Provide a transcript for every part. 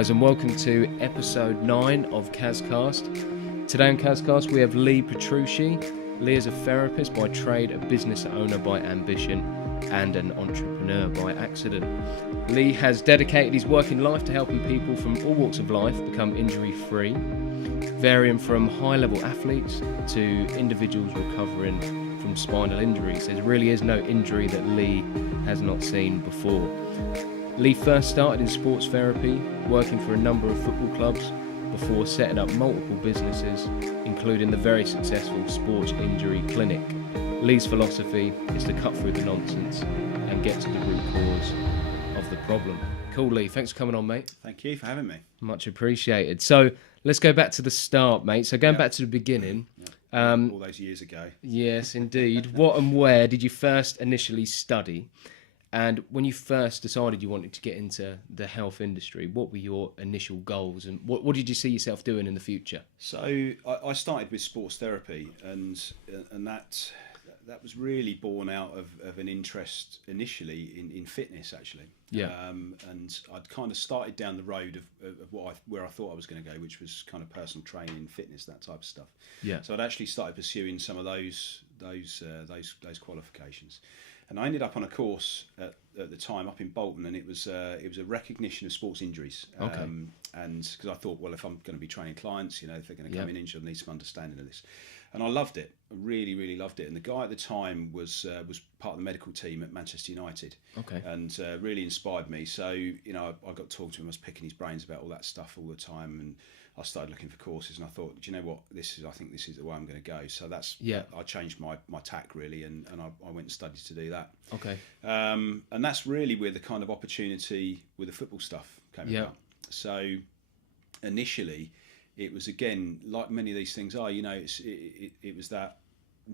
guys, and welcome to episode 9 of Kazcast. Today on Kazcast we have Lee Petrucci. Lee is a therapist by trade, a business owner by ambition, and an entrepreneur by accident. Lee has dedicated his working life to helping people from all walks of life become injury-free, varying from high-level athletes to individuals recovering from spinal injuries. There really is no injury that Lee has not seen before. Lee first started in sports therapy, working for a number of football clubs before setting up multiple businesses, including the very successful Sports Injury Clinic. Lee's philosophy is to cut through the nonsense and get to the root cause of the problem. Cool, Lee. Thanks for coming on, mate. Thank you for having me. Much appreciated. So let's go back to the start, mate. So going back to the beginning. All those years ago. Yes, indeed. What and where did you first initially study? And when you first decided you wanted to get into the health industry, what were your initial goals and what did you see yourself doing in the future? So I started with sports therapy, and that was really born out of an interest initially in fitness, actually. Yeah. And I'd kind of started down the road of where I thought I was going to go, which was kind of personal training, fitness, that type of stuff. Yeah. So I'd actually started pursuing some of those qualifications. And I ended up on a course at the time up in Bolton, and it was a recognition of sports injuries. Okay. And because I thought, well, if I'm going to be training clients, if they're going to come in injured, I need some understanding of this. And I loved it. I really, really loved it. And the guy at the time was part of the medical team at Manchester United. Okay. And really inspired me. So I got to talk to him. I was picking his brains about all that stuff all the time, and I started looking for courses, and I thought, do you know what, I think this is the way I'm going to go. So I changed my tack really, and I went and studied to do that. Okay. And that's really where the kind of opportunity with the football stuff came about. So initially, it was, again, like many of these things are, it was that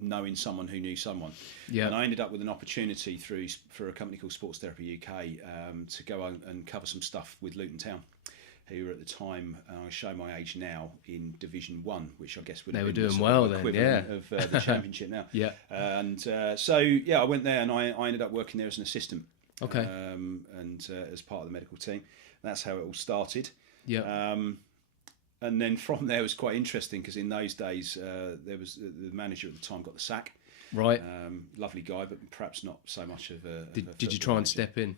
knowing someone who knew someone. Yeah. And I ended up with an opportunity for a company called Sports Therapy UK to go and cover some stuff with Luton Town, who were at the time, I show my age now, in Division 1, which I guess would have been the equivalent of the Championship now. Yeah. And I went there, and I ended up working there as an assistant. Okay. And as part of the medical team. That's how it all started. Yeah. And then from there it was quite interesting, because in those days there was the manager at the time got the sack. Right. Lovely guy, but perhaps not so much of a. Did you try and step in?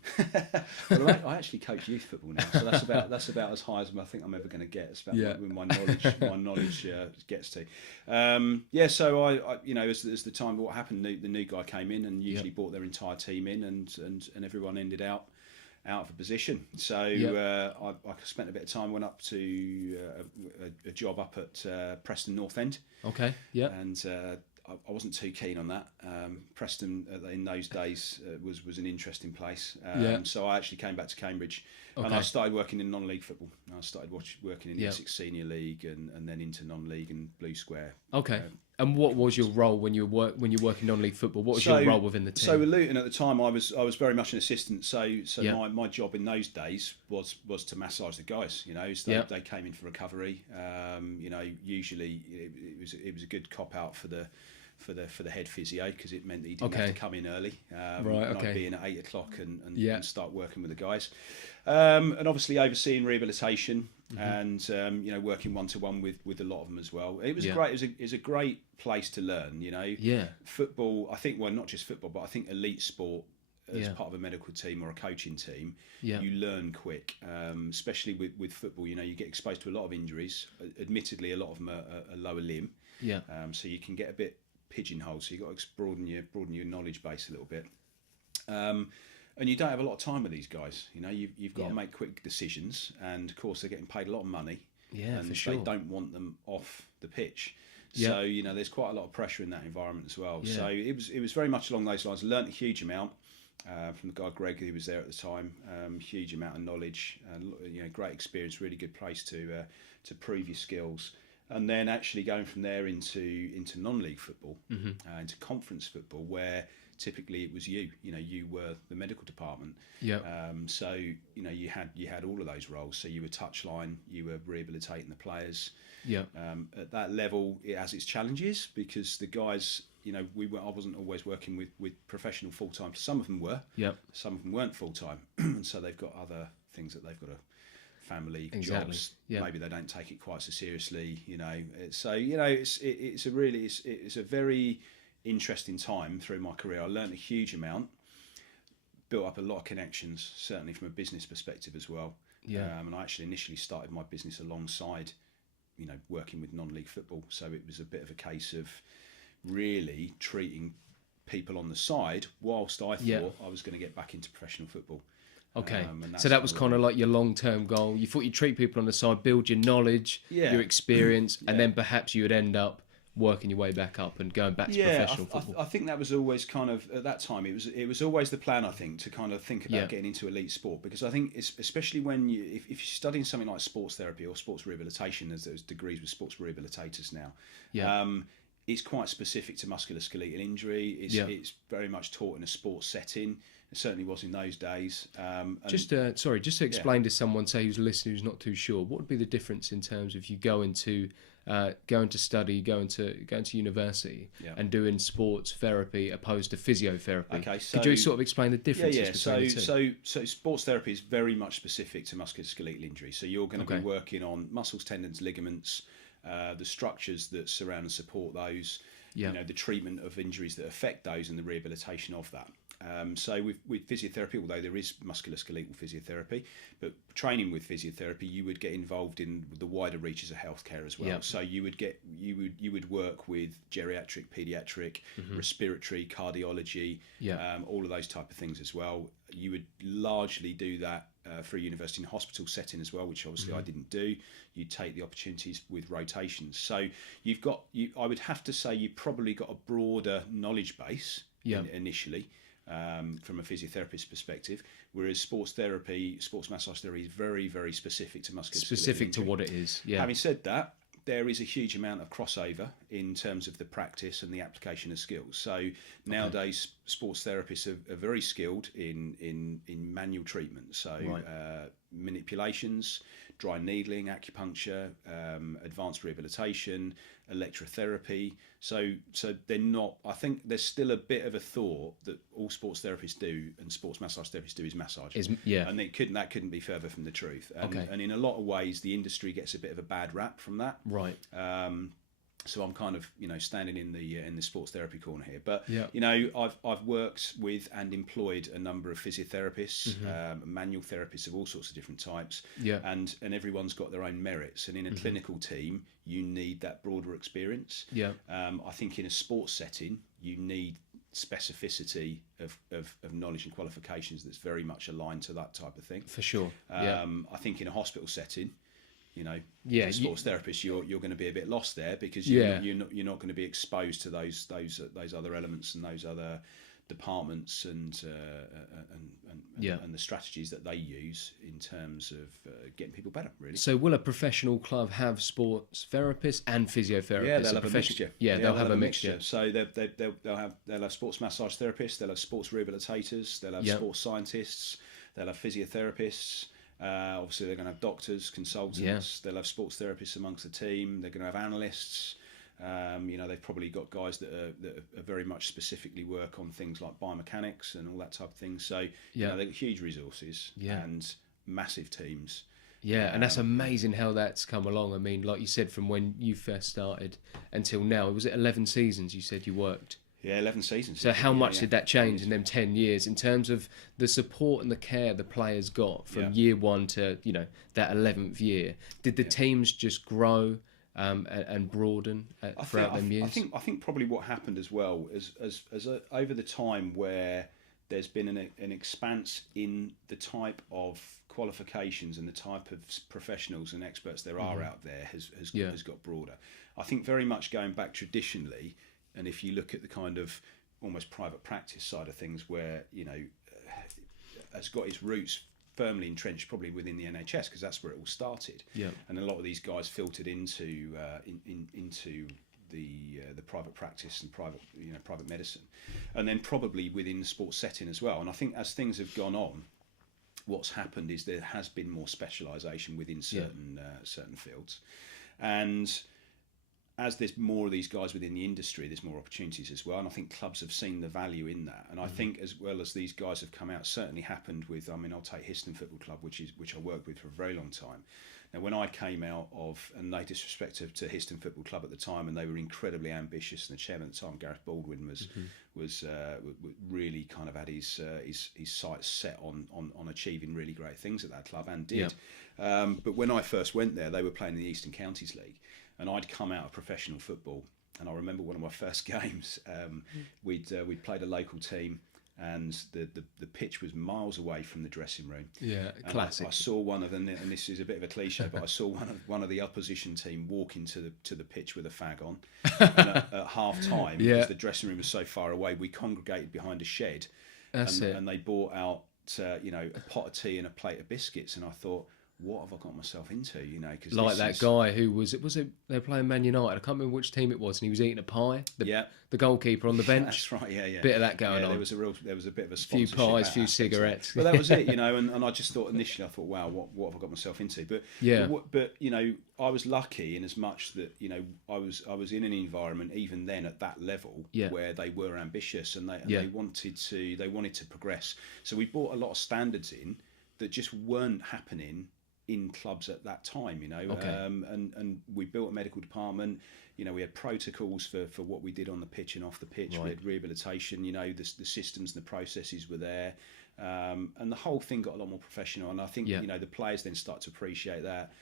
Well, I actually coach youth football now, so that's about as high as I think I'm ever going to get. It's about where my knowledge gets to. So I as the time what happened, the new guy came in and usually brought their entire team in, and everyone ended out of a position. So I spent a bit of time, went up to a job up at Preston North End. Okay. Yeah. And I wasn't too keen on that. Preston in those days was an interesting place. So I actually came back to Cambridge, and I started working in non-league football. I started working in the Essex Senior League, and then into non-league and Blue Square. Okay. And what was your role when you were working non-league football? What was your role within the team? So with Luton at the time, I was very much an assistant. So my job in those days was to massage the guys. So they came in for recovery. Usually it was a good cop out for the head physio, because it meant that he didn't have to come in early. I'd be in at 8 o'clock and start working with the guys, and obviously overseeing rehabilitation. Mm-hmm. And working one-to-one with a lot of them as well. It was great. It was a great place to learn. Football. I think, well, not just football, but I think elite sport as part of a medical team or a coaching team, you learn quick. Especially with football, you get exposed to a lot of injuries. Admittedly, a lot of them are lower limb. Yeah. So you can get a bit pigeonholed. So you've got to broaden your knowledge base a little bit. And you don't have a lot of time with these guys. You've got to make quick decisions, and of course they're getting paid a lot of money. Yeah, and for sure. They don't want them off the pitch. So there's quite a lot of pressure in that environment as well. Yeah. So it was very much along those lines. I learnt a huge amount from the guy Greg, who was there at the time. Huge amount of knowledge, and great experience. Really good place to prove your skills. And then actually going from there into non-league football, into conference football, where typically it was you were the medical department. Yeah. So you had all of those roles. So you were touchline, you were rehabilitating the players. Yeah. At that level, it has its challenges, because the guys, I wasn't always working with professional full time. Some of them were. Yeah. Some of them weren't full time, and so they've got other things that they've got to family, Exactly. jobs. Yeah. Maybe they don't take it quite so seriously, So it's a very interesting time through my career. I learned a huge amount, built up a lot of connections, certainly from a business perspective as well. Yeah. And I actually initially started my business alongside, working with non-league football. So it was a bit of a case of really treating people on the side whilst I thought I was going to get back into professional football. Okay, And so that was kind of like your long-term goal. You thought you'd treat people on the side, build your knowledge, your experience, and then perhaps you would end up working your way back up and going back to professional football. I think that was always kind of, at that time, it was always the plan, I think, to kind of think about getting into elite sport, because I think it's, especially when if you're studying something like sports therapy or sports rehabilitation, as there's degrees with sports rehabilitators now, it's quite specific to musculoskeletal injury. It's very much taught in a sports setting. It certainly was in those days. Just to explain to someone, say, who's listening, who's not too sure, what would be the difference in terms of you going to study, going to university, and doing sports therapy opposed to physiotherapy? Okay, so could you sort of explain the differences between the two? So sports therapy is very much specific to musculoskeletal injury. So you're going to be working on muscles, tendons, ligaments, the structures that surround and support those. The treatment of injuries that affect those and the rehabilitation of that. So with physiotherapy, although there is musculoskeletal physiotherapy, but training with physiotherapy, you would get involved in the wider reaches of healthcare as well. So you would work with geriatric, pediatric, respiratory, cardiology, all of those type of things as well. You would largely do that for a university and hospital setting as well, which obviously I didn't do. You take the opportunities with rotations. So I would have to say you probably got a broader knowledge base initially. From a physiotherapist perspective, whereas sports massage therapy is very, very specific to musculoskeletal specific injury. to what it is. Yeah. Having said that, there is a huge amount of crossover in terms of the practice and the application of skills. So nowadays, sports therapists are very skilled in manual treatment. So manipulations, dry needling, acupuncture, advanced rehabilitation, electrotherapy. So they're not. I think there's still a bit of a thought that all sports therapists do and sports massage therapists do is massage. And that couldn't be further from the truth. And in a lot of ways, the industry gets a bit of a bad rap from that. Right. So I'm kind of standing in the sports therapy corner here, but I've worked with and employed a number of physiotherapists, manual therapists of all sorts of different types, and everyone's got their own merits. And in a clinical team, you need that broader experience. I think in a sports setting, you need specificity of knowledge and qualifications that's very much aligned to that type of thing. For sure. I think in a hospital setting, as a sports therapist, you're going to be a bit lost there because you're not going to be exposed to those other elements and those other departments and the strategies that they use in terms of getting people better. Really. So, will a professional club have sports therapists and physiotherapists? Yeah, they'll have a mixture. They'll have a mixture. So they'll have sports massage therapists, they'll have sports rehabilitators, they'll have sports scientists, they'll have physiotherapists. Obviously, they're going to have doctors, consultants. They'll have sports therapists amongst the team. They're going to have analysts. They've probably got guys that are very much specifically work on things like biomechanics and all that type of thing. So they've got huge resources and massive teams. Yeah, and that's amazing how that's come along. I mean, like you said, from when you first started until now, was it 11 seasons you said you worked? Yeah, 11 seasons. So how much did that change in them 10 years in terms of the support and the care the players got from year one to, that 11th year? Did the teams just grow and broaden throughout them years? I think probably what happened as well is over the time where there's been an expanse in the type of qualifications and the type of professionals and experts there are out there has got broader. I think very much going back traditionally. And if you look at the kind of almost private practice side of things where, has got its roots firmly entrenched probably within the NHS because that's where it all started. Yeah. And a lot of these guys filtered into the private practice and private medicine. And then probably within the sports setting as well. And I think as things have gone on, what's happened is there has been more specialisation within certain fields. And as there's more of these guys within the industry, there's more opportunities as well. And I think clubs have seen the value in that. And I think as well as these guys have come out, certainly happened with, I mean, I'll take Histon Football Club, which I worked with for a very long time. Now, when I came out of, and no disrespect to Histon Football Club at the time, and they were incredibly ambitious, and the chairman at the time, Gareth Baldwin, was really kind of had his sights set on achieving really great things at that club, and did. But when I first went there, they were playing in the Eastern Counties League. And I'd come out of professional football, and I remember one of my first games. We'd played a local team, and the pitch was miles away from the dressing room. Yeah, and classic. I saw one of them, and this is a bit of a cliche, but I saw one of the opposition team walk into the pitch with a fag on. And at half time, because the dressing room was so far away, we congregated behind a shed. And they brought out a pot of tea and a plate of biscuits, and I thought, what have I got myself into? Cause like that guy who was it they were playing Man United. I can't remember which team it was, and he was eating a pie. The goalkeeper on the bench. That's right. Yeah. Bit of that going on. There was a bit of a few pies, few cigarettes. But that was it, and I just thought initially, I thought, wow, what have I got myself into? But I was lucky in as much that I was in an environment even then at that level where they were ambitious and they wanted to progress. So we brought a lot of standards in that just weren't happening in clubs at that time, and we built a medical department. We had protocols for what we did on the pitch and off the pitch. Right. We had rehabilitation. The systems and the processes were there, and the whole thing got a lot more professional. And I think the players then start to appreciate that.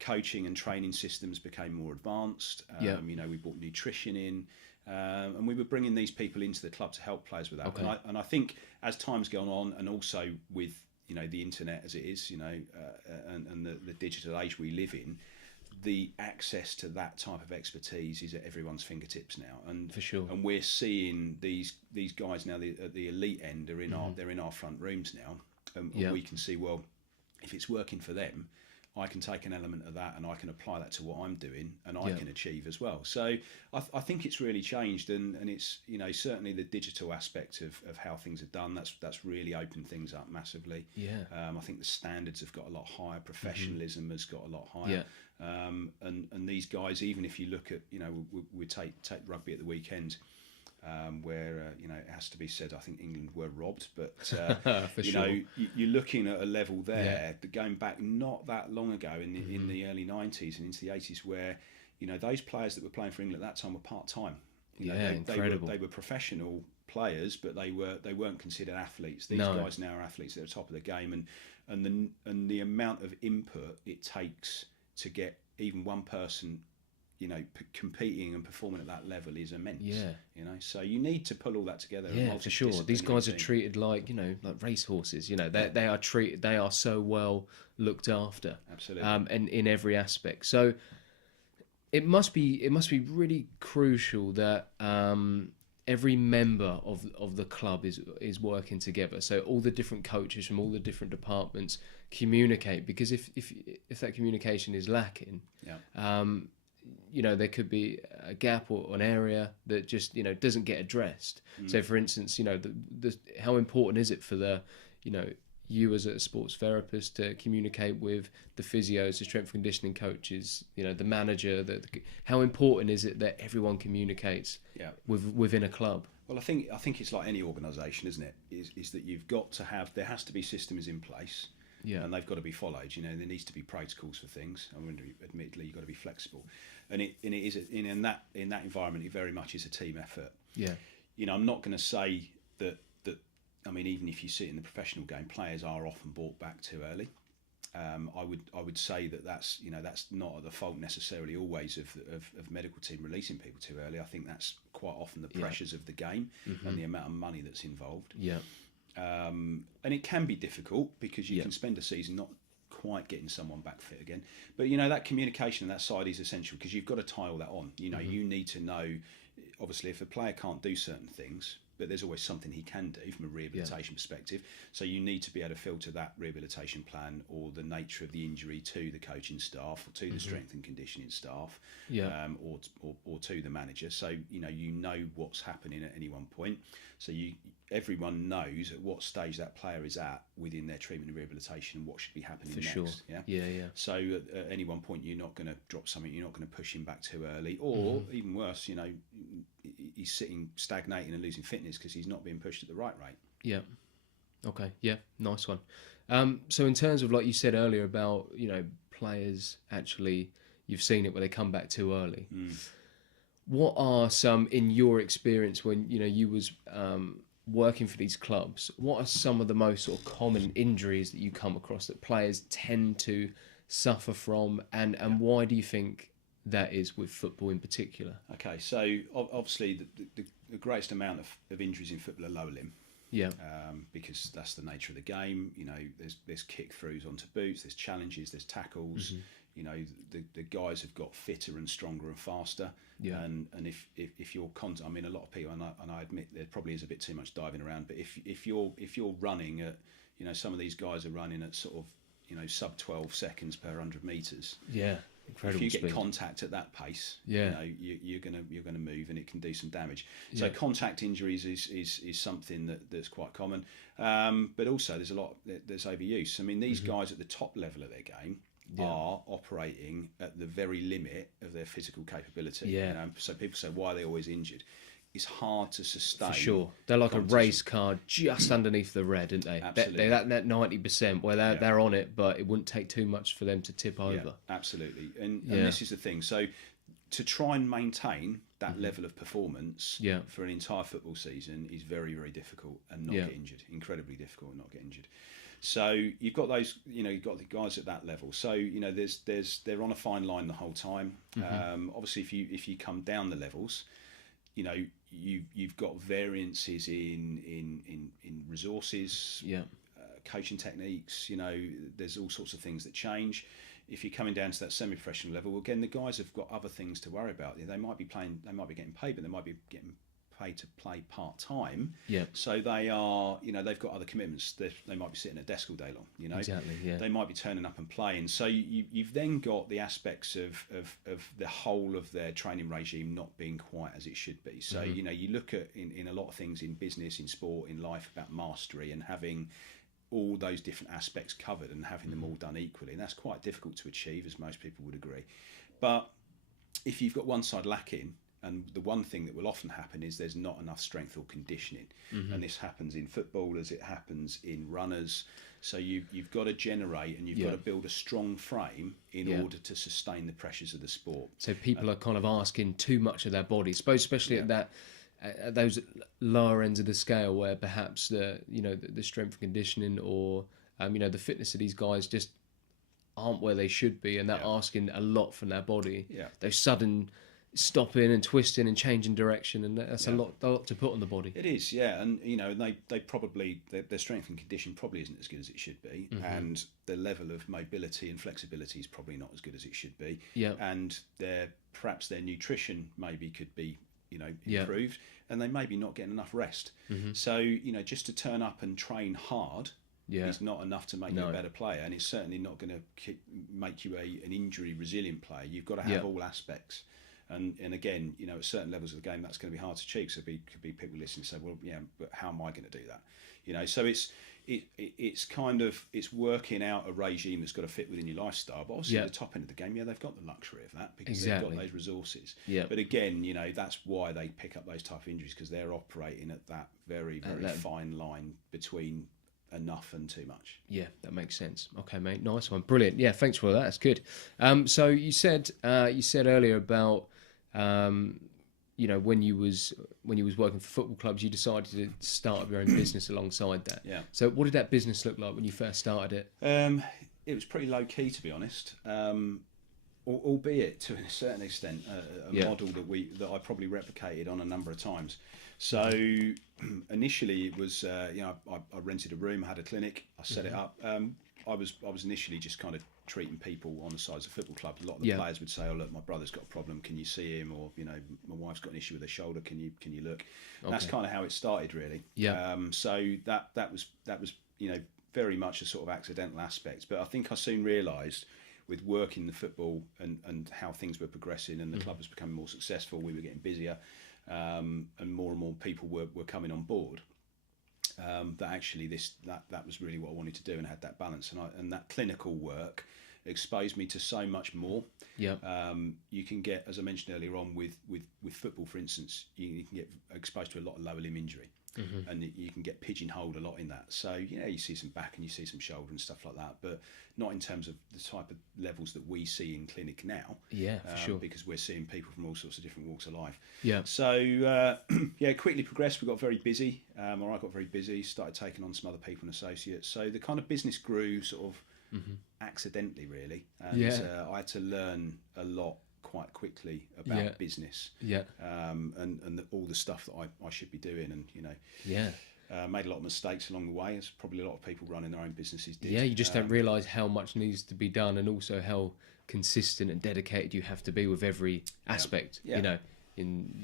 Coaching and training systems became more advanced. We brought nutrition in, and we were bringing these people into the club to help players with that. Okay. And I think as time's gone on, and also with the internet as it is, and the digital age we live in, the access to that type of expertise is at everyone's fingertips now. And for sure, and we're seeing these guys now at the elite end are they're in our front rooms now, and we can see, well, if it's working for them, I can take an element of that and I can apply that to what I'm doing, and I can achieve as well. So I think it's really changed, and it's certainly the digital aspect of how things are done, that's really opened things up massively. I think the standards have got a lot higher, professionalism has got a lot higher. And these guys, even if you look at we take rugby at the weekend, where it has to be said, I think England were robbed, but you're looking at a level there that going back not that long ago in the early 90s and into the 80s, where those players that were playing for England at that time were part-time. Incredible. They were professional players, but they weren't considered athletes. These guys now are athletes at the top of the game, and the amount of input it takes to get even one person competing and performing at that level is immense. So you need to pull all that together. For sure. These guys are treated like like racehorses. They are treated. They are so well looked after. Absolutely. And in every aspect. So it must be really crucial that every member of the club is working together. So all the different coaches from all the different departments communicate, because if that communication is lacking, there could be a gap or an area that just doesn't get addressed. So for instance, how important is it for you as a sports therapist to communicate with the physios, the strength and conditioning coaches, the manager? How important is it that everyone communicates within a club? Well, I think it's like any organisation, isn't it? Is that you've got to there has to be systems in place. And they've got to be followed. There needs to be protocols for things. I mean, admittedly, you've got to be flexible, and it is in that environment. It very much is a team effort. I'm not going to say that. I mean, even if you see it in the professional game, players are often brought back too early. I would say that's not the fault necessarily always of medical team releasing people too early. I think that's quite often the pressures of the game and the amount of money that's involved. And it can be difficult because you can spend a season not quite getting someone back fit again. But that communication on that side is essential, because you've got to tie all that on. You need to know, obviously, if a player can't do certain things, but there's always something he can do from a rehabilitation perspective. So you need to be able to filter that rehabilitation plan or the nature of the injury to the coaching staff or to the strength and conditioning staff, or to the manager. So you know what's happening at any one point. So everyone knows at what stage that player is at within their treatment and rehabilitation and what should be happening next. Sure. Yeah. So at any one point, you're not going to drop something. You're not going to push him back too early, or even worse, he's sitting stagnating and losing fitness because he's not being pushed at the right rate. Yeah. Okay. Yeah. Nice one. So in terms of, like you said earlier about, players actually, you've seen it where they come back too early. What are some, in your experience when, you was working for these clubs, what are some of the most sort of common injuries that you come across that players tend to suffer from, and why do you think that is with football in particular? Okay, so obviously the greatest amount of injuries in football are lower limb. Yeah. Because that's the nature of the game. There's kick throughs onto boots, there's challenges, there's tackles. The guys have got fitter and stronger and faster. Yeah. And if you're a lot of people, and I admit there probably is a bit too much diving around, but if you're running at, some of these guys are running at sort of, sub 12 seconds per 100 meters. Yeah. Incredible if you speed. get contact at that pace, yeah, you're gonna move, and it can do some damage. So contact injuries is something that's quite common, but also there's overuse. I mean, these guys at the top level of their game are operating at the very limit of their physical capability. Yeah. So people say, why are they always injured? It's hard to sustain. For sure. They're like a race car just underneath the red, aren't they? Absolutely. They're that 90% where they're on it, but it wouldn't take too much for them to tip over. Absolutely. And this is the thing. So to try and maintain that level of performance for an entire football season is very, very difficult and not get injured. Incredibly difficult and not get injured. So you've got those, you've got the guys at that level. So they're on a fine line the whole time. Obviously, if you come down the levels, you've got variances in resources, coaching techniques. There's all sorts of things that change. If you're coming down to that semi-professional level, again, the guys have got other things to worry about. They might be playing, they might be getting paid, but they might be getting paid to play part-time. Yeah. So they are, they've got other commitments. They might be sitting at a desk all day long, Exactly, yeah. They might be turning up and playing. So you've then got the aspects of the whole of their training regime not being quite as it should be. So, you look at in a lot of things in business, in sport, in life about mastery and having all those different aspects covered and having them all done equally. And that's quite difficult to achieve, as most people would agree. But if you've got one side lacking, and the one thing that will often happen is there's not enough strength or conditioning. And this happens in footballers, it happens in runners. So you've got to generate and you've got to build a strong frame in order to sustain the pressures of the sport. So people are kind of asking too much of their body, especially at that at those lower ends of the scale where perhaps the strength and conditioning or the fitness of these guys just aren't where they should be, and they're asking a lot from their body. Yeah. Those sudden stopping and twisting and changing direction, and that's a lot to put on the body. It is, and they probably their strength and condition probably isn't as good as it should be, and the level of mobility and flexibility is probably not as good as it should be. And perhaps their nutrition maybe could be improved, and they maybe not getting enough rest. So just to turn up and train hard is not enough to make you a better player, and it's certainly not going to make you an injury resilient player. You've got to have all aspects. And again, at certain levels of the game, that's going to be hard to achieve. So could be people listening and say, well, but how am I going to do that? So it's working out a regime that's got to fit within your lifestyle. But obviously, at the top end of the game, they've got the luxury of that because they've got those resources. But again, that's why they pick up those type of injuries, because they're operating at that very, very fine line between enough and too much. Yeah, that makes sense. Okay, mate, nice one, brilliant. Yeah, thanks for that. That's good. So you said earlier about when you was working for football clubs, you decided to start up your own business alongside that. Yeah. So what did that business look like when you first started it? It was pretty low key, to be honest. Albeit to a certain extent a model that I probably replicated on a number of times. So initially it was I rented a room, had a clinic, I set it up. I was initially just kind of treating people on the sides of a football club. A lot of the players would say, "Oh, look, my brother's got a problem. Can you see him?" Or, you know, "My wife's got an issue with her shoulder. Can you look?" Okay. That's kind of how it started, really. Yeah. So that was you know, very much a sort of accidental aspect. But I think I soon realised, with working the football and how things were progressing and the club was becoming more successful, we were getting busier, and more people were coming on board. That actually that was really what I wanted to do, and had that balance, and that clinical work exposed me to so much more. Yeah. You can get, as I mentioned earlier on, with football, for instance, you can get exposed to a lot of lower limb injury. And you can get pigeonholed a lot in that. So, you know, you see some back and you see some shoulder and stuff like that, but not in terms of the type of levels that we see in clinic now. Yeah, for sure. Because we're seeing people from all sorts of different walks of life. Yeah. So, quickly progressed. We got very busy, or I got very busy, started taking on some other people and associates. So the kind of business grew sort of accidentally, really. And I had to learn a lot quite quickly about business, and all the stuff that I should be doing, and, you know, made a lot of mistakes along the way, as probably a lot of people running their own businesses did. Yeah, you just don't realise how much needs to be done, and also how consistent and dedicated you have to be with every aspect. You know,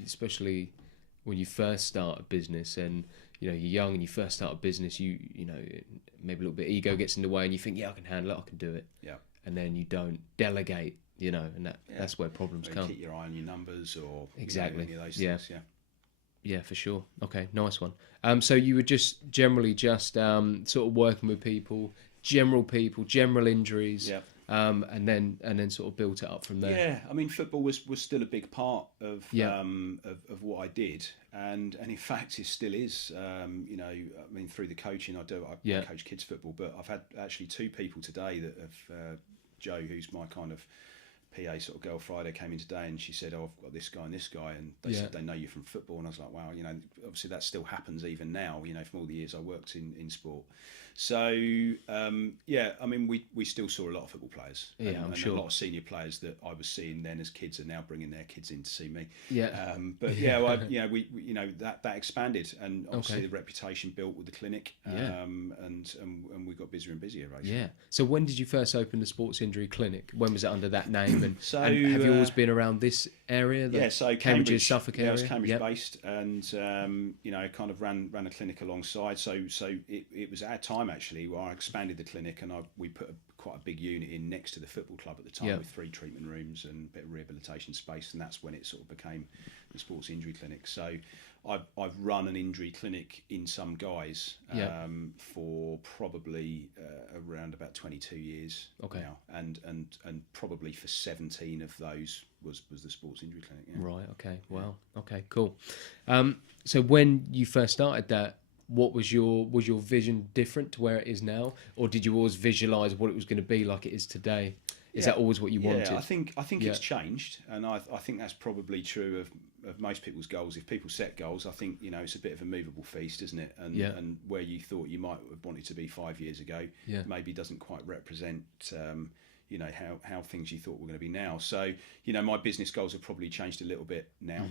especially when you first start a business, and, you know, you're young and you first start a business, you know, maybe a little bit of ego gets in the way, and you think, I can handle it, I can do it. Yeah. And then you don't delegate. You know, and that's where problems come. Keep your eye on your numbers, or exactly, any of those things. Yeah, for sure. Okay, nice one. So you were generally sort of working with people, general injuries, and then sort of built it up from there. Yeah, I mean, football was still a big part of what I did, and in fact it still is. You know, I mean, through the coaching I coach kids football, but I've had actually 2 people today that have Joe, who's my kind of PA sort of girl, Friday, came in today, and she said, "Oh, I've got this guy and this guy," and they said they know you from football, and I was like, wow, you know, obviously that still happens even now, you know, from all the years I worked in sport. So I mean, we still saw a lot of football players, I'm sure a lot of senior players that I was seeing then as kids are now bringing their kids in to see me. We you know, that expanded, and obviously the reputation built with the clinic, and we got busier and busier, right? Yeah. So when did you first open the Sports Injury Clinic? When was it under that name? And have you always been around this area? So Cambridge, Suffolk area. I was Cambridge based, and you know, kind of ran a clinic alongside. So it was at a time actually where I expanded the clinic, and we put quite a big unit in next to the football club at the time, with 3 treatment rooms and a bit of rehabilitation space, and that's when it sort of became the Sports Injury Clinic. So I've run an injury clinic in some guys for probably around about 22 years now, and probably for 17 of those was the Sports Injury Clinic. Right. Okay. Wow. Okay. Cool. So when you first started that, what was your vision different to where it is now, or did you always visualise what it was going to be like it is today? Is that always what you wanted? I think it's changed, and I think that's probably true of most people's goals. If people set goals, I think, you know, it's a bit of a movable feast, isn't it? And where you thought you might have wanted to be 5 years ago, maybe doesn't quite represent you know, how things you thought were going to be now. So, you know, my business goals have probably changed a little bit now.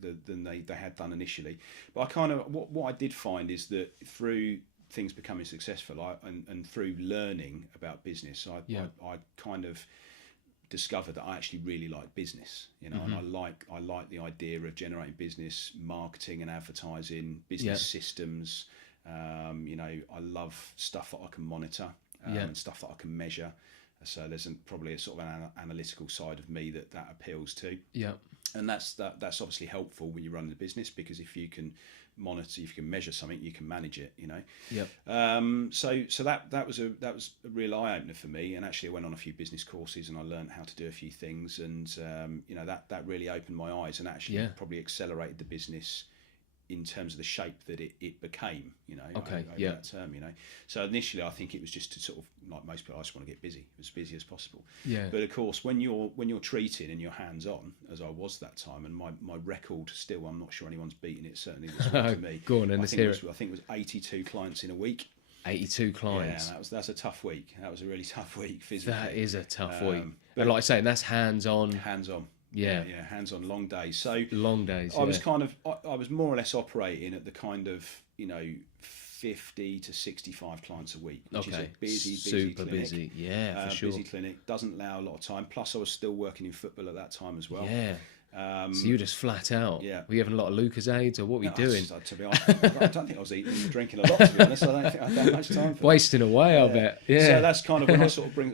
Than they had done initially. But I kind of what I did find is that through things becoming successful, and through learning about business, I kind of discovered that I actually really like business, you know, and I like the idea of generating business, marketing and advertising, business systems. You know, I love stuff that I can monitor, and stuff that I can measure. So there's probably a sort of an analytical side of me that appeals to. Yeah. And that's obviously helpful when you're running a business, because if you can monitor, if you can measure something, you can manage it, you know. Yeah. So that was a real eye opener for me, and actually I went on a few business courses and I learned how to do a few things, and you know, that really opened my eyes, and actually probably accelerated the business in terms of the shape that it became, you know, over that term, you know. So initially I think it was just to sort of, like most people, I just want to get busy, as busy as possible. Yeah. But of course, when you're treating and you're hands-on, as I was that time, and my record still, I'm not sure anyone's beaten it, certainly this one to me. Go on, and let's hear it. I think it was 82 clients in a week. 82 clients. Yeah, that's a tough week. That was a really tough week physically. That is a tough week. But like I say, that's hands-on. Hands-on. Yeah, hands-on, long days. So long days. I was kind of, I was more or less operating at the kind of, you know, 50 to 65 clients a week, which is a super clinic. busy. Yeah, for sure. Busy clinic, doesn't allow a lot of time. Plus, I was still working in football at that time as well. Yeah. So you were just flat out. Yeah. Were you having a lot of Lucasades, or what were you doing? To be honest, I don't think I was eating and drinking a lot. To be honest, I don't think I had much time for wasting away. Yeah. I bet. Yeah. So that's kind of when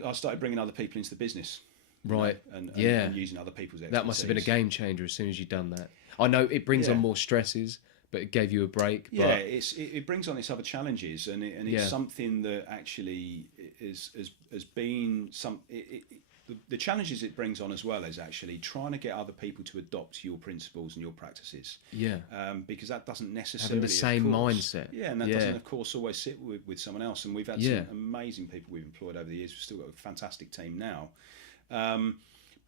I started bringing other people into the business. Right. And using other people's expertise. That must have been a game changer as soon as you'd done that. I know it brings on more stresses, but it gave you a break. Yeah, it brings on its other challenges, and it's something that actually has been some. The challenges it brings on as well is actually trying to get other people to adopt your principles and your practices. Yeah. Because that doesn't necessarily having the same mindset. Yeah, and that doesn't, of course, always sit with someone else. And we've had some amazing people we've employed over the years. We've still got a fantastic team now.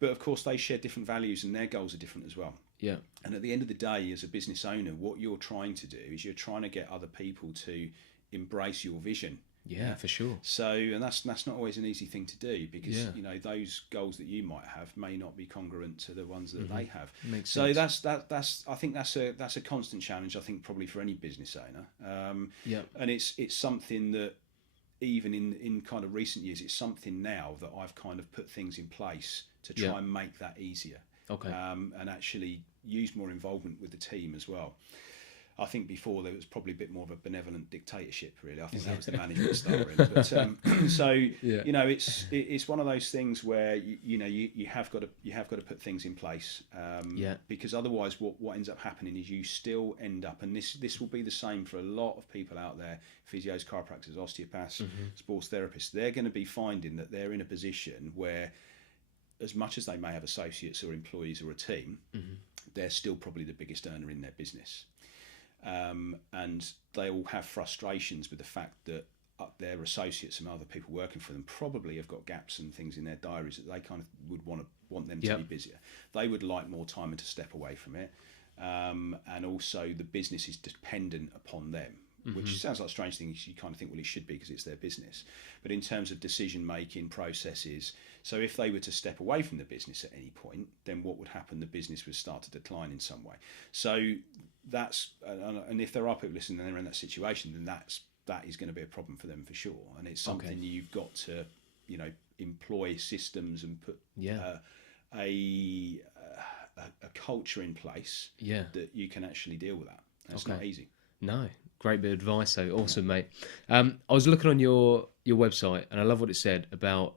But of course, they share different values, and their goals are different as well. Yeah. And at the end of the day, as a business owner, what you're trying to do is you're trying to get other people to embrace your vision. Yeah, for sure. So, and that's not always an easy thing to do, because those goals that you might have may not be congruent to the ones that they have. Makes so sense. that's I think that's a constant challenge. I think probably for any business owner. And it's something that even in kind of recent years, it's something now that I've kind of put things in place to try and make that easier. Okay. And actually use more involvement with the team as well. I think before there was probably a bit more of a benevolent dictatorship, really. I think that was the management style, really. But it's one of those things where you have got to put things in place. Because otherwise, what ends up happening is you still end up, and this will be the same for a lot of people out there, physios, chiropractors, osteopaths, sports therapists. They're going to be finding that they're in a position where, as much as they may have associates or employees or a team, they're still probably the biggest earner in their business. And they all have frustrations with the fact that their associates and other people working for them probably have got gaps and things in their diaries that they kind of would want them to be busier. They would like more time and to step away from it. And also the business is dependent upon them, which sounds like a strange thing. You kind of think, well, it should be because it's their business. But in terms of decision-making processes, so if they were to step away from the business at any point, then what would happen? The business would start to decline in some way. So that's, and if there are people listening and they're in that situation, then that is going to be a problem for them for sure. And it's something you've got to, employ systems and put a culture in place that you can actually deal with that. And it's not easy. No, great bit of advice. So awesome, mate. I was looking on your website, and I love what it said about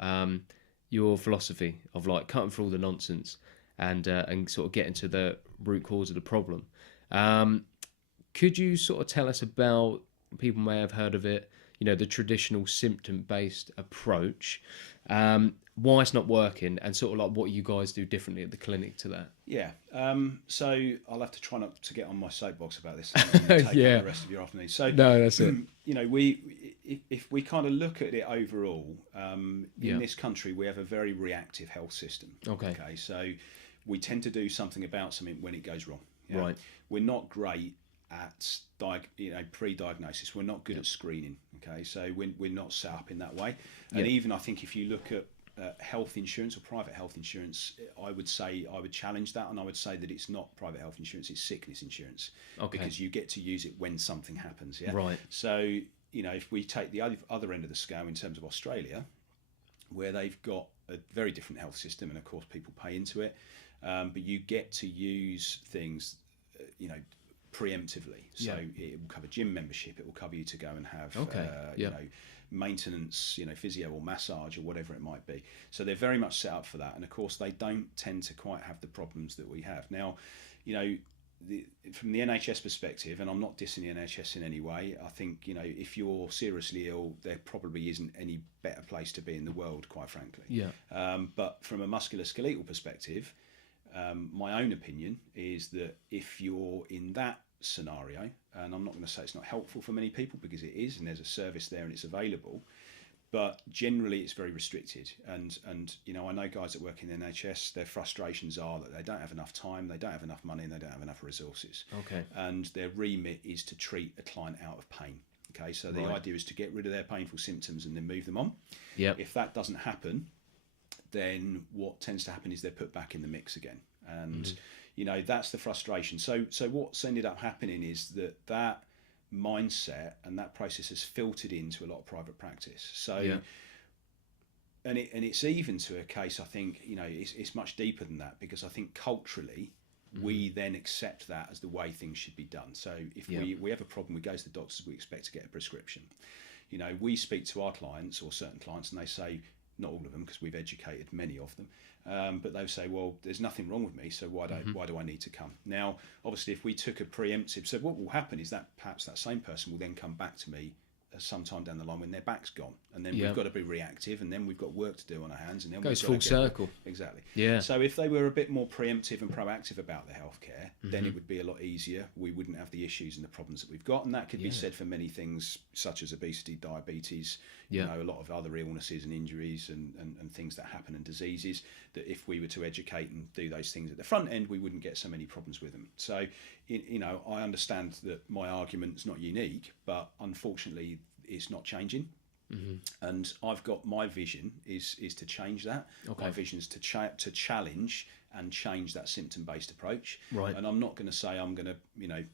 your philosophy of like cutting through all the nonsense and sort of getting to the root cause of the problem. Could you sort of tell us about, people may have heard of it, the traditional symptom-based approach, why it's not working, and sort of like what you guys do differently at the clinic to that? Yeah. So I'll have to try not to get on my soapbox about this and take up the rest of your afternoon. So no, that's it. If we kind of look at it overall, in this country, we have a very reactive health system. Okay. So we tend to do something about something when it goes wrong. Right. We're not great at pre-diagnosis. We're not good at screening. Okay. So we're not set up in that way. And even I think if you look at health insurance or private health insurance, I would challenge that, and I would say that it's not private health insurance, it's sickness insurance, because you get to use it when something happens. Yeah. Right. So if we take the other end of the scale in terms of Australia, where they've got a very different health system, and of course people pay into it, but you get to use things, preemptively. So it will cover gym membership. It will cover you to go and have, maintenance, physio or massage or whatever it might be. So they're very much set up for that. And of course, they don't tend to quite have the problems that we have. Now, from the NHS perspective, and I'm not dissing the NHS in any way, I think, if you're seriously ill, there probably isn't any better place to be in the world, quite frankly. Yeah. But from a musculoskeletal perspective, my own opinion is that if you're in that scenario, and I'm not going to say it's not helpful for many people, because it is, and there's a service there and it's available, but generally it's very restricted. And I know guys that work in the NHS, their frustrations are that they don't have enough time, they don't have enough money, and they don't have enough resources. Okay. And their remit is to treat a client out of pain. Okay, so the idea is to get rid of their painful symptoms and then move them on. Yeah. If that doesn't happen, then what tends to happen is they're put back in the mix again. And that's the frustration. So what's ended up happening is that mindset and that process has filtered into a lot of private practice. So, and it's even to a case, I think, it's much deeper than that, because I think culturally we then accept that as the way things should be done. So if we have a problem, we go to the doctors, we expect to get a prescription. We speak to our clients, or certain clients, and they say, not all of them, because we've educated many of them, but they'll say, well, there's nothing wrong with me, so why do I need to come? Now, obviously, if we took a preemptive, so what will happen is that perhaps that same person will then come back to me sometime down the line when their back's gone, and then we've got to be reactive, and then we've got work to do on our hands, and then goes full circle. Exactly. Yeah. So if they were a bit more preemptive and proactive about their healthcare, then it would be a lot easier. We wouldn't have the issues and the problems that we've got, and that could be said for many things such as obesity, diabetes, a lot of other illnesses and injuries and things that happen, and diseases, that if we were to educate and do those things at the front end, we wouldn't get so many problems with them. So, I understand that my argument's not unique, but unfortunately it's not changing. And I've got, my vision is to change that. My vision is to challenge and change that symptom-based approach. Right. And I'm not going to say I'm going to,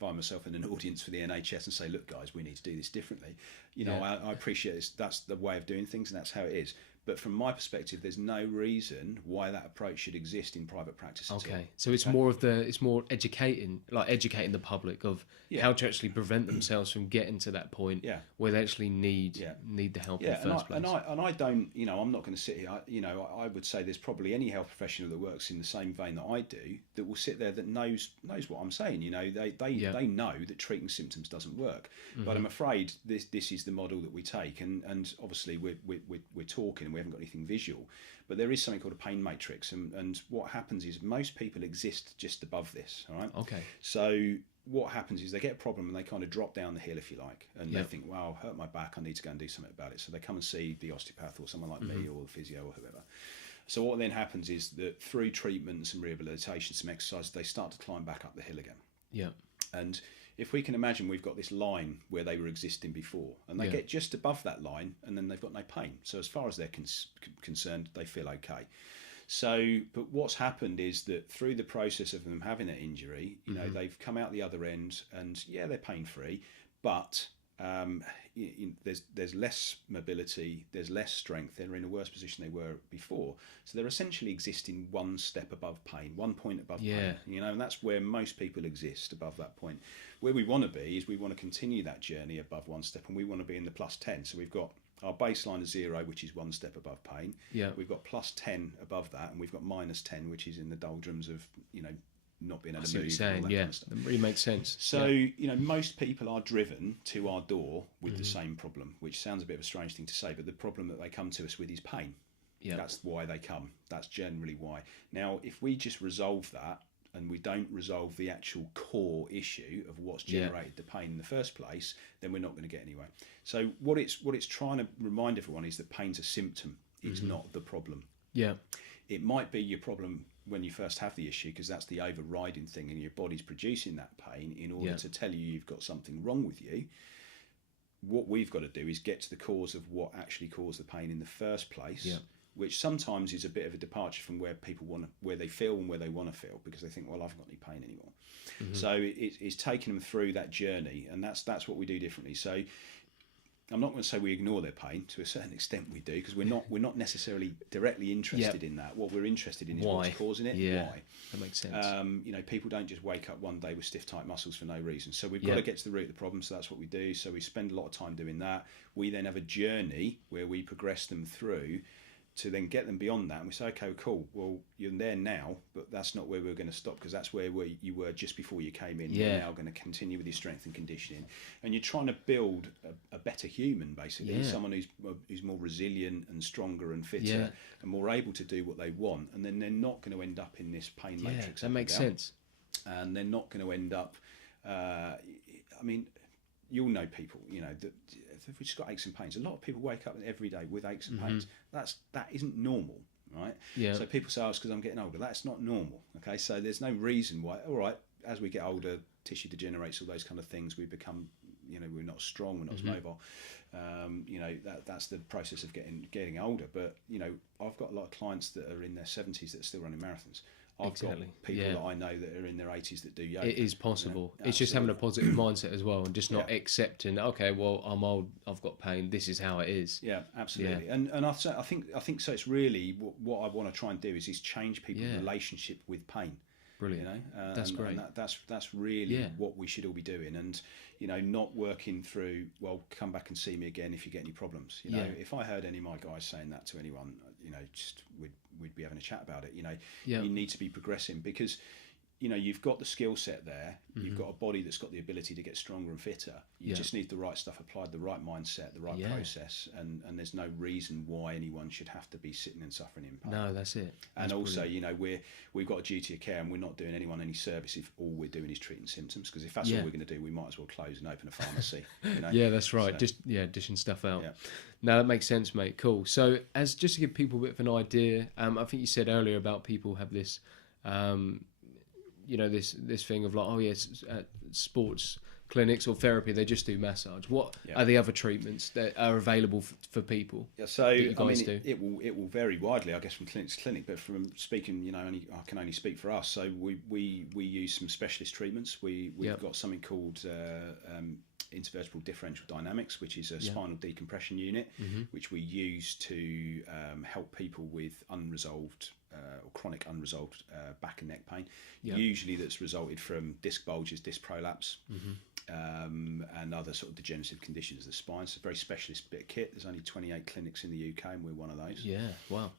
find myself in an audience for the NHS and say, look guys, we need to do this differently. I appreciate this, that's the way of doing things and that's how it is. But from my perspective, there's no reason why that approach should exist in private practice at all. So it's more educating the public of how to actually prevent themselves from getting to that point where they actually need the help in the first place. And I don't, I'm not going to sit here. I would say there's probably any health professional that works in the same vein that I do that will sit there that knows what I'm saying. They know that treating symptoms doesn't work. But I'm afraid this is the model that we take, and obviously we're talking. We haven't got anything visual, but there is something called a pain matrix, and what happens is most people exist just above this. All right. Okay. So what happens is they get a problem and they kind of drop down the hill, if you like, and they think, "Wow, I hurt my back. I need to go and do something about it." So they come and see the osteopath or someone like me or the physio or whoever. So what then happens is that through treatments and rehabilitation, some exercise, they start to climb back up the hill again. Yeah. And if we can imagine, we've got this line where they were existing before, and they get just above that line, and then they've got no pain. So as far as they're concerned, they feel okay. So, but what's happened is that through the process of them having that injury, they've come out the other end, and they're pain free, but there's less mobility, there's less strength, they're in a worse position they were before. So they're essentially existing one step above pain, 1 point above pain, and that's where most people exist, above that point. Where we want to be is we want to continue that journey above one step, and we want to be in the plus 10. So we've got our baseline of 0, which is 1 step above pain. Yeah. We've got plus 10 above that, and we've got minus 10, which is in the doldrums of, not being able to move. Saying, kind of it really makes sense. So, most people are driven to our door with the same problem, which sounds a bit of a strange thing to say, but the problem that they come to us with is pain. Yeah. That's why they come. That's generally why. Now, if we just resolve that, and we don't resolve the actual core issue of what's generated the pain in the first place, then we're not going to get anywhere. So what it's trying to remind everyone is that pain's a symptom. It's not the problem. Yeah. It might be your problem when you first have the issue, because that's the overriding thing, and your body's producing that pain in order to tell you you've got something wrong with you. What we've got to do is get to the cause of what actually caused the pain in the first place, which sometimes is a bit of a departure from where people where they feel and where they want to feel, because they think, well, I haven't got any pain anymore. So it's taking them through that journey, and that's what we do differently. So I'm not going to say we ignore their pain. To a certain extent we do, because we're not necessarily directly interested in that. What we're interested in is what's causing it. Why. That makes sense. People don't just wake up one day with stiff tight muscles for no reason. So we've got to get to the root of the problem. So that's what we do. So we spend a lot of time doing that. We then have a journey where we progress them through to then get them beyond that, and we say, okay, cool, well, you're there now, but that's not where we're going to stop, because that's where you were just before you came in. You're now going to continue with your strength and conditioning, and you're trying to build a better human, basically, someone who's more resilient and stronger and fitter and more able to do what they want, and then they're not going to end up in this pain matrix. That makes sense. And they're not going to end up, you'll know people, that if we've just got aches and pains. A lot of people wake up every day with aches and pains. That isn't normal, right? Yeah. So people say, oh, it's because I'm getting older. That's not normal, okay? So there's no reason why, all right, as we get older, tissue degenerates, all those kind of things, we become, we're not strong, we're not as mobile. That's the process of getting older. But, I've got a lot of clients that are in their 70s that are still running marathons. I've got people that I know that are in their 80s that do yoga. It is possible. It's just having a positive mindset as well, and just not accepting, okay, well, I'm old, I've got pain, this is how it is. Yeah, absolutely. And I think so. It's really what I want to try and do is change people's relationship with pain. Brilliant. That's great. And that's really what we should all be doing. And not working through, well, come back and see me again if you get any problems. If I heard any of my guys saying that to anyone, just we'd be having a chat about it. You need to be progressing, because you've got the skill set there. You've got a body that's got the ability to get stronger and fitter. You just need the right stuff applied, the right mindset, the right process, and there's no reason why anyone should have to be sitting and suffering in pain. No, that's it. And also, we've got a duty of care, and we're not doing anyone any service if all we're doing is treating symptoms. Because if that's all we're going to do, we might as well close and open a pharmacy. Yeah, that's right. So, just dishing stuff out. Yeah. No, that makes sense, mate. Cool. So, just to give people a bit of an idea, I think you said earlier about people have this. This thing of like, oh yes, sports clinics or therapy, they just do massage. What are the other treatments that are available for people? Yeah, so it will vary widely, I guess, from clinic to clinic. But from speaking, I can only speak for us. So we use some specialist treatments. We've got something called intervertebral differential dynamics, which is a spinal decompression unit, which we use to help people with unresolved or chronic unresolved back and neck pain, usually that's resulted from disc bulges, disc prolapse, and other sort of degenerative conditions of the spine. It's a very specialist bit of kit. There's only 28 clinics in the UK, and we're one of those. Yeah, wow.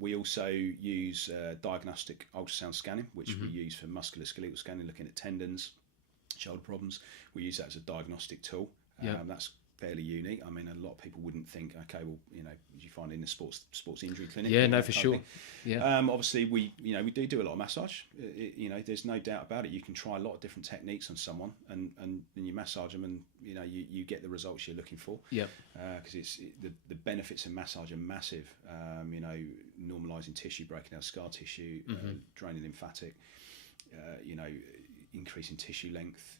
We also use diagnostic ultrasound scanning, which we use for musculoskeletal scanning, looking at tendons, shoulder problems. We use that as a diagnostic tool. That's fairly unique. I mean, a lot of people wouldn't think, okay, well, you find it in the sports injury clinic. Yeah, no, for sure. Yeah. Obviously, we do a lot of massage. There's no doubt about it. You can try a lot of different techniques on someone, and you massage them, and you get the results you're looking for. Yeah. Because the benefits of massage are massive. Normalising tissue, breaking out scar tissue, draining lymphatic. Increasing tissue length.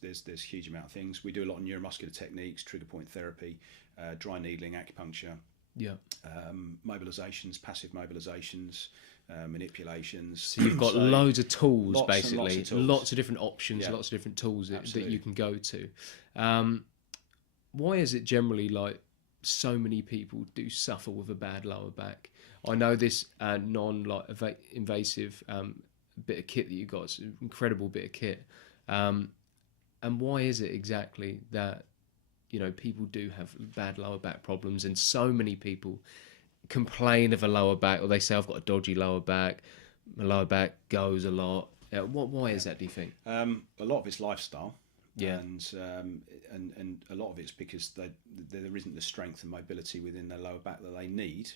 There's a huge amount of things. We do a lot of neuromuscular techniques, trigger point therapy, dry needling, acupuncture, mobilizations, passive mobilizations, manipulations. So you've got loads of tools, basically, lots of different options, lots of different tools that you can go to. Why is it generally like so many people do suffer with a bad lower back? I know this invasive bit of kit that you got. It's an incredible bit of kit. And why is it exactly that people do have bad lower back problems, and so many people complain of a lower back, or they say, I've got a dodgy lower back, my lower back goes a lot. Why is that, do you think? A lot of it's lifestyle. Yeah. And a lot of it's because there isn't the strength and mobility within their lower back that they need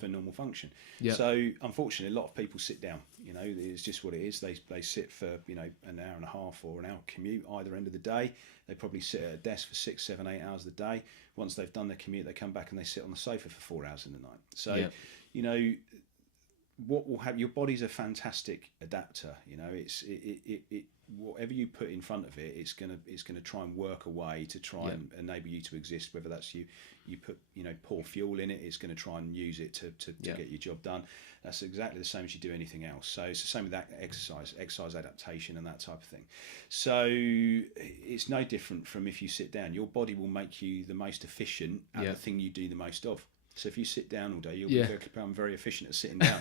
for normal function. Yeah. So unfortunately, a lot of people sit down. It's just what it is. They sit for an hour and a half or an hour commute either end of the day. They probably sit at a desk for 6, 7, 8 hours a day. Once they've done their commute, they come back and they sit on the sofa for 4 hours in the night. So what will happen? Your body's a fantastic adapter. It whatever you put in front of it, it's gonna try and work a way to try and enable you to exist. Whether that's you put pour fuel in it, it's going to try and use it to get your job done. That's exactly the same as you do anything else. So it's the same with that exercise adaptation and that type of thing. So it's no different from if you sit down. Your body will make you the most efficient at the thing you do the most of. So if you sit down all day, you'll become very efficient at sitting down.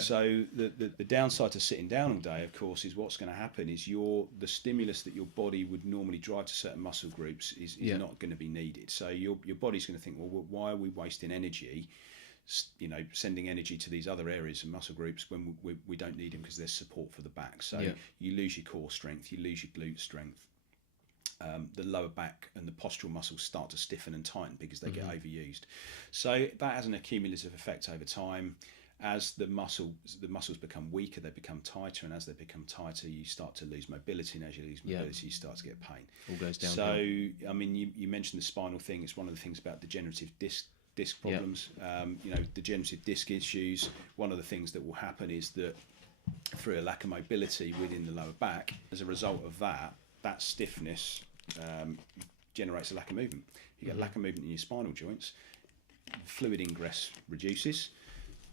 So the downside to sitting down all day, of course, is what's going to happen is the stimulus that your body would normally drive to certain muscle groups is not going to be needed. So your body's going to think, well, why are we wasting energy, sending energy to these other areas and muscle groups when we don't need them because there's support for the back. So you lose your core strength, you lose your glute strength. The lower back and the postural muscles start to stiffen and tighten because they get overused. So that has an accumulative effect over time. As the muscles become weaker, they become tighter, and as they become tighter, you start to lose mobility, and as you lose mobility, you start to get pain. All goes down. So, I mean, you mentioned the spinal thing. It's one of the things about degenerative disc problems. Degenerative disc issues. One of the things that will happen is that through a lack of mobility within the lower back, as a result of that stiffness generates a lack of movement. You get a lack of movement in your spinal joints, fluid ingress reduces,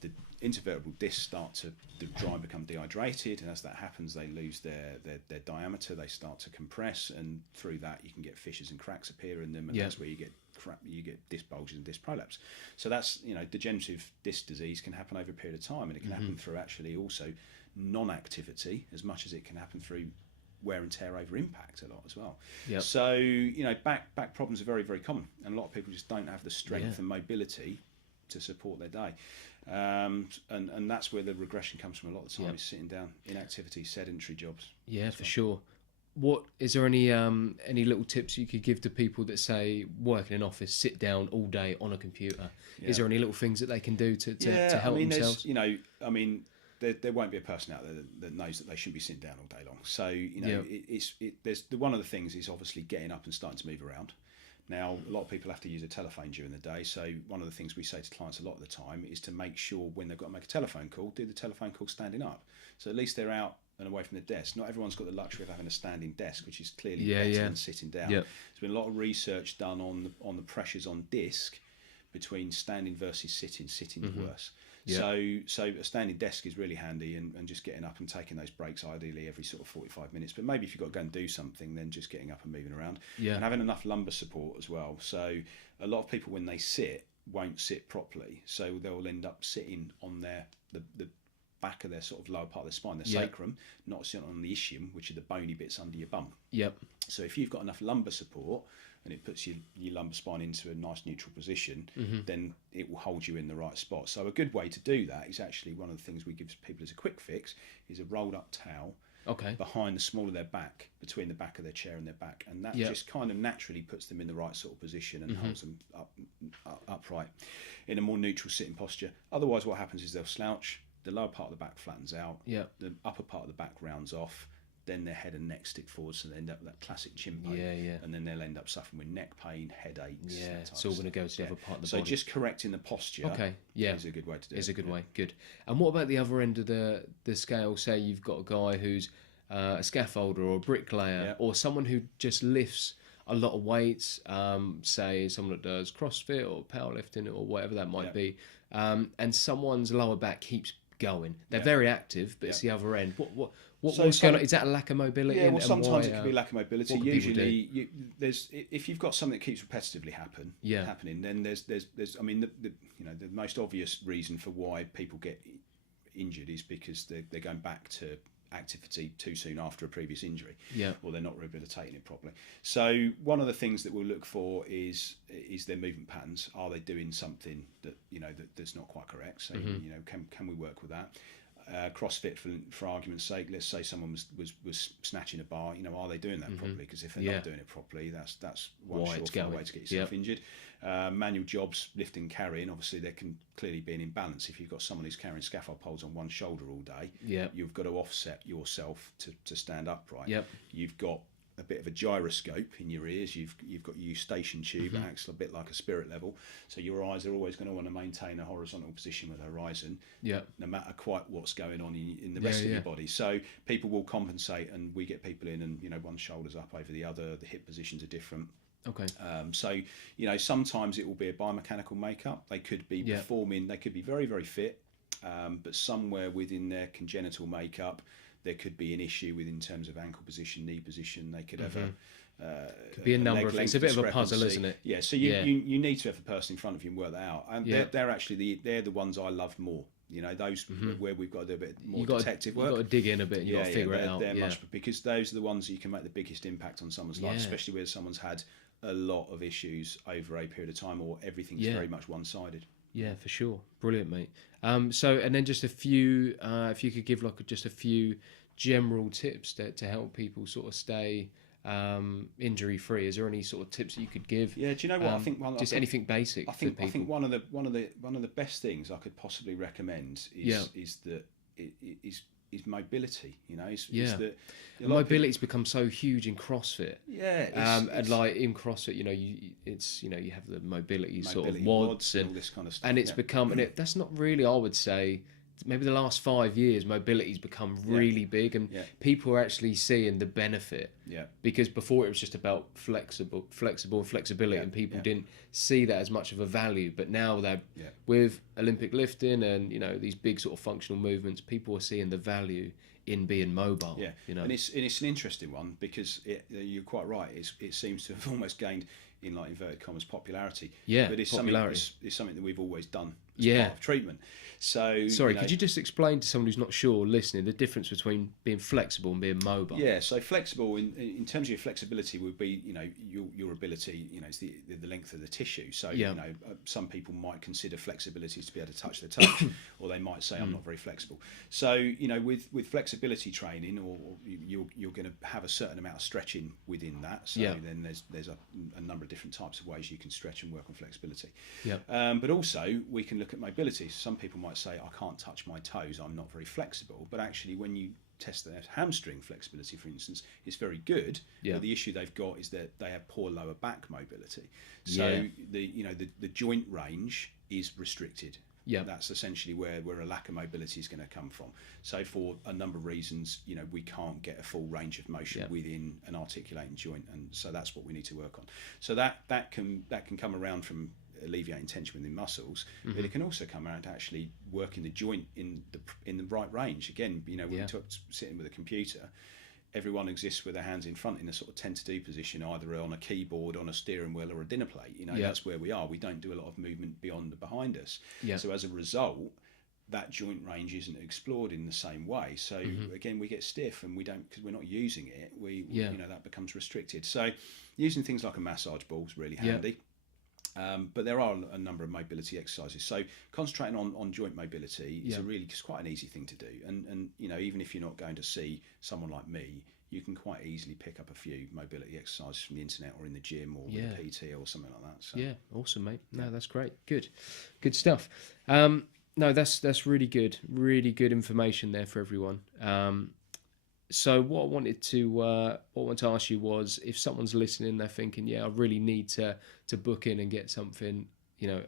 the intervertebral discs start to dry and become dehydrated, and as that happens, they lose their diameter. They start to compress, and through that, you can get fissures and cracks appear in them, and that's where you get disc bulges and disc prolapse. So that's, degenerative disc disease can happen over a period of time, and it can happen through actually also non-activity as much as it can happen through wear and tear over impact a lot as well. So back problems are very, very common, and a lot of people just don't have the strength and mobility to support their day, and that's where the regression comes from a lot of the time, is sitting down, inactivity, sedentary jobs. For sure. What is there any little tips you could give to people that say work in an office, sit down all day on a computer? Is there any little things that they can do to help themselves? There won't be a person out there that knows that they shouldn't be sitting down all day long. So there's one of the things is obviously getting up and starting to move around. Now, a lot of people have to use a telephone during the day, so one of the things we say to clients a lot of the time is to make sure when they've got to make a telephone call, do the telephone call standing up. So at least they're out and away from the desk. Not everyone's got the luxury of having a standing desk, which is clearly better than sitting down. There's been a lot of research done on the pressures on disc between standing versus sitting. Sitting's worse. So a standing desk is really handy, and just getting up and taking those breaks ideally every sort of 45 minutes. But maybe if you've got to go and do something, then just getting up and moving around. And having enough lumbar support as well. So a lot of people, when they sit, won't sit properly. So they'll end up sitting on the back of their sort of lower part of their spine, their sacrum, not sitting on the ischium, which are the bony bits under your bum. So if you've got enough lumbar support, and it puts your lumbar spine into a nice neutral position, then it will hold you in the right spot. So a good way to do that is actually one of the things we give people as a quick fix is a rolled up towel behind the small of their back, between the back of their chair and their back, and that just kind of naturally puts them in the right sort of position and holds them upright in a more neutral sitting posture. Otherwise, what happens is they'll slouch, the lower part of the back flattens out, the upper part of the back rounds off, then their head and neck stick forward, so they end up with that classic chin poke, and then they'll end up suffering with neck pain, headaches. It's all going to go to the other part of the body. So just correcting the posture is a good way to do it. It's a good way, good. And what about the other end of the scale? Say you've got a guy who's a scaffolder or a bricklayer, or someone who just lifts a lot of weights, say someone that does CrossFit or powerlifting or whatever that might be, and someone's lower back keeps going. They're very active, but it's the other end. What's going on? Is that a lack of mobility? Yeah, well, sometimes it can be lack of mobility. Usually, there's if you've got something that keeps repetitively happening, then there's the most obvious reason for why people get injured is because they're going back to activity too soon after a previous injury, or they're not rehabilitating it properly. So one of the things that we'll look for is their movement patterns. Are they doing something that that's not quite correct? So can we work with that? CrossFit, for argument's sake, let's say someone was snatching a bar. Are they doing that properly? Because if they're not doing it properly, that's one surefire way to get yourself injured. Manual jobs, lifting, carrying, obviously there can clearly be an imbalance. If you've got someone who's carrying scaffold poles on one shoulder all day, you've got to offset yourself to stand upright. You've got a bit of a gyroscope in your ears. You've got your eustachian tube that acts a bit like a spirit level. So your eyes are always going to want to maintain a horizontal position with the horizon, no matter quite what's going on in the rest of your body. So people will compensate, and we get people in, and one shoulder's up over the other. The hip positions are different. So sometimes it will be a biomechanical makeup. They could be performing. They could be very, very fit, but somewhere within their congenital makeup, there could be an issue in terms of ankle position, knee position. They could have could be a number of things. It's a bit of a puzzle, isn't it? Yeah. So you need to have the person in front of you and work that out. And they're actually they're the ones I love more. Those where we've got to do a bit more detective work. You've got to dig in a bit. And you've got to figure it out. Because those are the ones that you can make the biggest impact on someone's life, especially where someone's had a lot of issues over a period of time, or everything's very much one-sided. Yeah, for sure. Brilliant, mate. So, and then just a few, if you could give just a few general tips to help people sort of stay injury free. Is there any sort of tips that you could give? Yeah, do you know what I think? Anything basic. I think one of the best things I could possibly recommend is that is mobility. Mobility's become so huge in CrossFit. And like in CrossFit, you have the mobility sort of WODs and all this kind of stuff. And it's become, and that's not really, I would say, maybe the last 5 years, mobility's become really big, and people are actually seeing the benefit. Yeah. Because before it was just about flexibility, and people didn't see that as much of a value. But now that with Olympic lifting and these big sort of functional movements, people are seeing the value in being mobile. Yeah. And it's an interesting one, because you're quite right. It seems to have almost gained, in like inverted commas, popularity. Yeah, but it's popularity. something that we've always done as part of treatment. So sorry, could you just explain to someone who's not sure listening the difference between being flexible and being mobile? Yeah, so flexible in terms of your flexibility would be your ability, it's the length of the tissue. So some people might consider flexibility to be able to touch their toes, or they might say I'm not very flexible. So with flexibility training, or you're going to have a certain amount of stretching within that. So then there's a number of different types of ways you can stretch and work on flexibility. But also we can look at mobility. Some people might say, I can't touch my toes, I'm not very flexible. But actually, when you test their hamstring flexibility, for instance, it's very good. But the issue they've got is that they have poor lower back mobility. So the joint range is restricted. That's essentially where a lack of mobility is going to come from. So for a number of reasons, we can't get a full range of motion within an articulating joint, and so that's what we need to work on. So that can come around from alleviating tension within muscles, but it can also come around to actually working the joint in the right range. Again, when we talk sitting with a computer, everyone exists with their hands in front in a sort of 10 to do position, either on a keyboard, on a steering wheel, or a dinner plate. That's where we are. We don't do a lot of movement beyond and behind us. So as a result, that joint range isn't explored in the same way. So again, we get stiff, and we don't, because we're not using it. That becomes restricted. So using things like a massage ball is really handy. But there are a number of mobility exercises. So concentrating on joint mobility is just quite an easy thing to do. And even if you're not going to see someone like me, you can quite easily pick up a few mobility exercises from the internet or in the gym or with a PT or something like that. So. Yeah, awesome, mate. No, that's great. Good stuff. No, that's really good information there for everyone. So what I wanted to ask you was, if someone's listening, they're thinking, I really need to book in and get something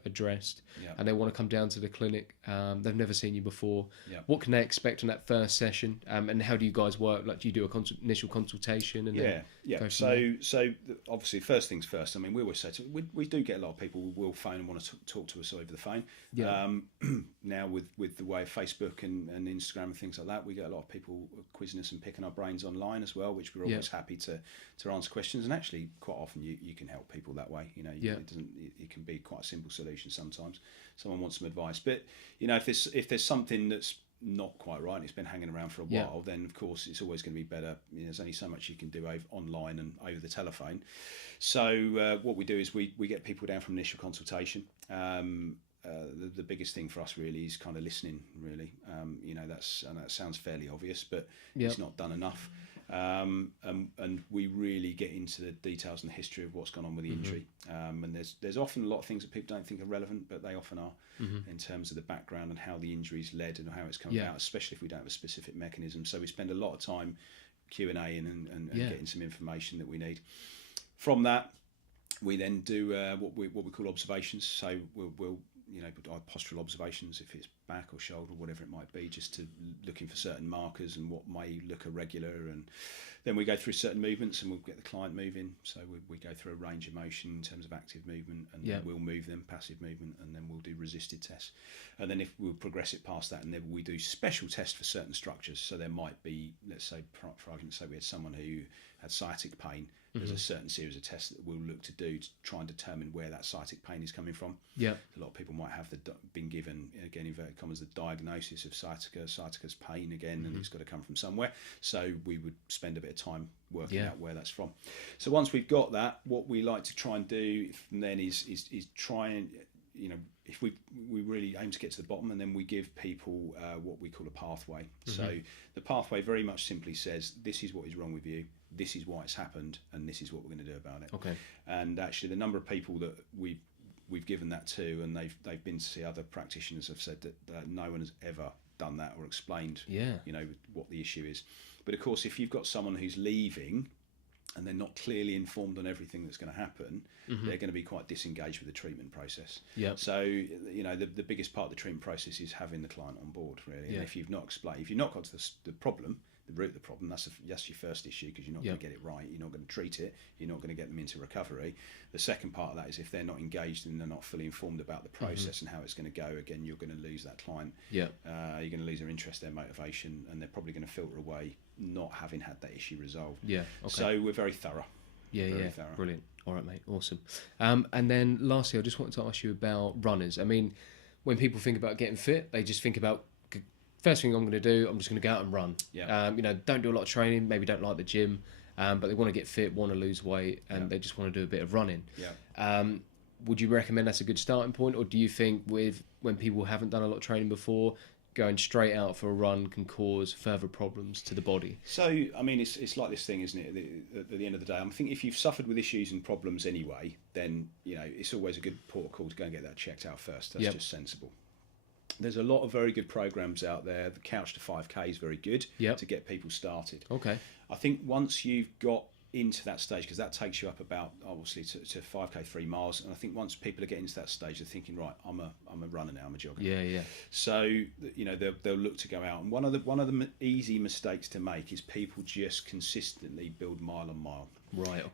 addressed, and they want to come down to the clinic. They've never seen you before. What can they expect on that first session? And how do you guys work? Like, do you do a initial consultation? And So obviously, first things first. I mean, we always say we do get a lot of people who will phone and want to talk to us over the phone. Now with the way of Facebook and Instagram and things like that, we get a lot of people quizzing us and picking our brains online as well, which we're always happy to answer questions. And actually, quite often you can help people that way. It can be quite a simple solution sometimes. Someone wants some advice, but if there's something that's not quite right and it's been hanging around for a while, then of course it's always going to be better. There's only so much you can do online and over the telephone. So what we do is we get people down from initial consultation. The biggest thing for us really is kind of listening. Really, that sounds fairly obvious, but it's not done enough. And we really get into the details and the history of what's gone on with the injury. And there's often a lot of things that people don't think are relevant, but they often are, in terms of the background and how the injury's led and how it's come about, especially if we don't have a specific mechanism. So we spend a lot of time Q&A and getting some information that we need. From that, we then do what we call observations. So we'll postural observations, if it's back or shoulder, whatever it might be, just to looking for certain markers and what may look irregular. And then we go through certain movements and we'll get the client moving. So we go through a range of motion in terms of active movement, and then we'll move them, passive movement, and then we'll do resisted tests. And then if we'll progress it past that, and then we do special tests for certain structures. So there might be, let's say, for argument's sake, we had someone who had sciatic pain. There's a certain series of tests that we'll look to do to try and determine where that sciatic pain is coming from. A lot of people might have been given, again, inverted commas, the diagnosis of sciaticus pain again, and it's got to come from somewhere. So we would spend a bit of time working out where that's from. So once we've got that, what we like to try and do from then is try and, if we really aim to get to the bottom, and then we give people what we call a pathway. So the pathway very much simply says, this is what is wrong with you, this is why it's happened, and this is what we're going to do about it. And actually, the number of people that we've given that to, and they've been to see other practitioners, have said that no one has ever done that or explained what the issue is. But of course, if you've got someone who's leaving and they're not clearly informed on everything that's going to happen, they're going to be quite disengaged with the treatment process. So, you know, the biggest part of the treatment process is having the client on board, really. And if you've not explained, if you've not got to the problem, the root of the problem, that's your first issue, because you're not going to get it right. You're not going to treat it. You're not going to get them into recovery. The second part of that is if they're not engaged and they're not fully informed about the process and how it's going to go, again, you're going to lose that client. You're going to lose their interest, their motivation, and they're probably going to filter away not having had that issue resolved. So we're very thorough. Very thorough. Brilliant. All right, mate. Awesome. And then lastly, I just wanted to ask you about runners. I mean, when people think about getting fit, they just think about, first thing I'm going to do, I'm just going to go out and run. You know, don't do a lot of training, maybe don't like the gym, but they want to get fit, want to lose weight, and they just want to do a bit of running. Would you recommend that's a good starting point, or do you think when people haven't done a lot of training before, going straight out for a run can cause further problems to the body? So, I mean, it's like this thing, isn't it? At the end of the day, I think if you've suffered with issues and problems anyway, then, you know, it's always a good port of call to go and get that checked out first. That's just sensible. There's a lot of very good programs out there. The Couch to 5K is very good to get people started. I think once you've got into that stage, because that takes you up about, obviously, to 5K, 3 miles, and I think once people are getting to that stage, they're thinking, right, I'm a runner now, I'm a jogger. So, you know, they'll look to go out, and one of the easy mistakes to make is people just consistently build mile on mile.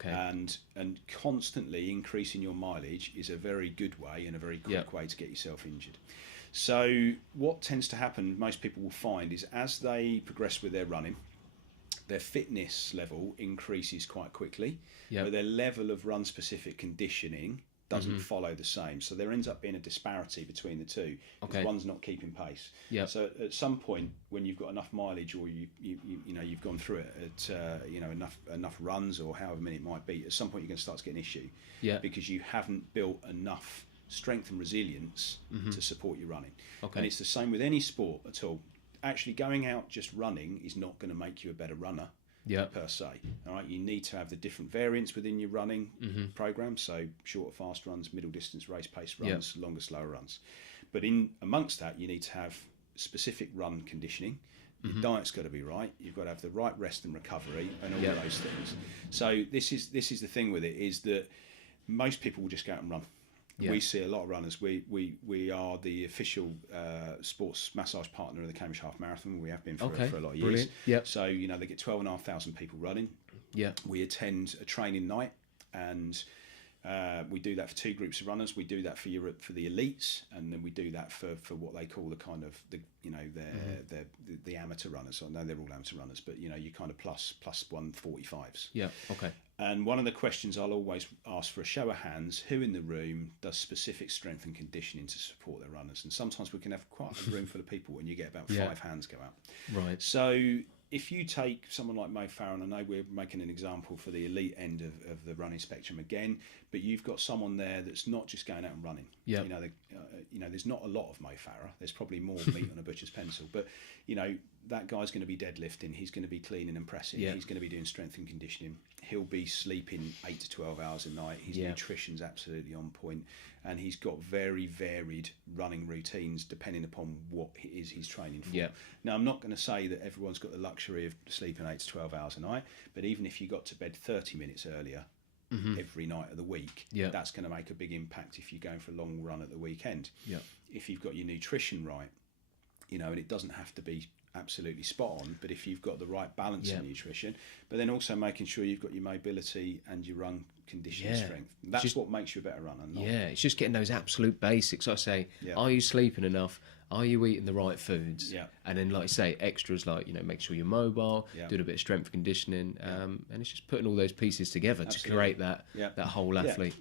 And constantly increasing your mileage is a very good way and a very quick way to get yourself injured. So what tends to happen, most people will find, is as they progress with their running, their fitness level increases quite quickly, but their level of run-specific conditioning doesn't follow the same. So there ends up being a disparity between the two, because one's not keeping pace. So at some point, when you've got enough mileage, or you've gone through it at enough runs, or however many it might be, at some point you're going to start to get an issue, because you haven't built enough strength and resilience to support your running. And it's the same with any sport at all. Actually, going out just running is not going to make you a better runner per se. All right, you need to have the different variants within your running program. So shorter, fast runs, middle distance, race pace runs, longer, slower runs. But in amongst that, you need to have specific run conditioning. Your diet's got to be right. You've got to have the right rest and recovery, and all of those things. So this is the thing with it, is that most people will just go out and run. We see a lot of runners. We are the official sports massage partner of the Cambridge Half Marathon. We have been for a lot of years. So, you know, they get 12,500 people running. We attend a training night, and we do that for 2 groups of runners. We do that for the elites, and then we do that for what they call the kind of the amateur runners. So I know they're all amateur runners, but you know, you kind of plus 145s. And one of the questions I'll always ask for a show of hands: who in the room does specific strength and conditioning to support their runners? And sometimes we can have quite a room full of people, and you get about 5 hands go out. So if you take someone like Mo Farah, and I know we're making an example for the elite end of the running spectrum again, but you've got someone there that's not just going out and running. You know, there's not a lot of Mo Farah. There's probably more meat on a butcher's pencil, but you know, that guy's going to be deadlifting. He's going to be cleaning and pressing. He's going to be doing strength and conditioning. He'll be sleeping 8 to 12 hours a night. His nutrition's absolutely on point, and he's got very varied running routines depending upon what it is he's training for. Now, I'm not going to say that everyone's got the luxury of sleeping 8 to 12 hours a night, but even if you got to bed 30 minutes earlier every night of the week, that's going to make a big impact if you're going for a long run at the weekend. If you've got your nutrition right, you know, and it doesn't have to be absolutely spot on, but if you've got the right balance in nutrition, but then also making sure you've got your mobility and your run conditioning strength, that's just what makes you a better runner. It's just getting those absolute basics. I say, are you sleeping enough? Are you eating the right foods? And then, like I say, extras like, you know, make sure you're mobile, doing a bit of strength conditioning, and it's just putting all those pieces together to create that whole athlete.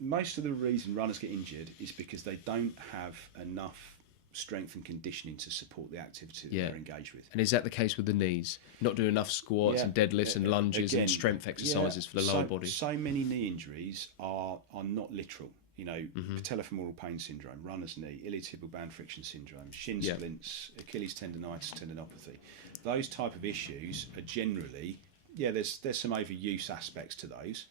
Most of the reason runners get injured is because they don't have enough strength and conditioning to support the activity that they're engaged with. And is that the case with the knees? Not doing enough squats and deadlifts and lunges and strength exercises for the lower body? So many knee injuries are not literal. You know, patellofemoral pain syndrome, runner's knee, iliotibial band friction syndrome, shin splints, Achilles tendonitis, tendinopathy. Those type of issues are generally, there's some overuse aspects to those.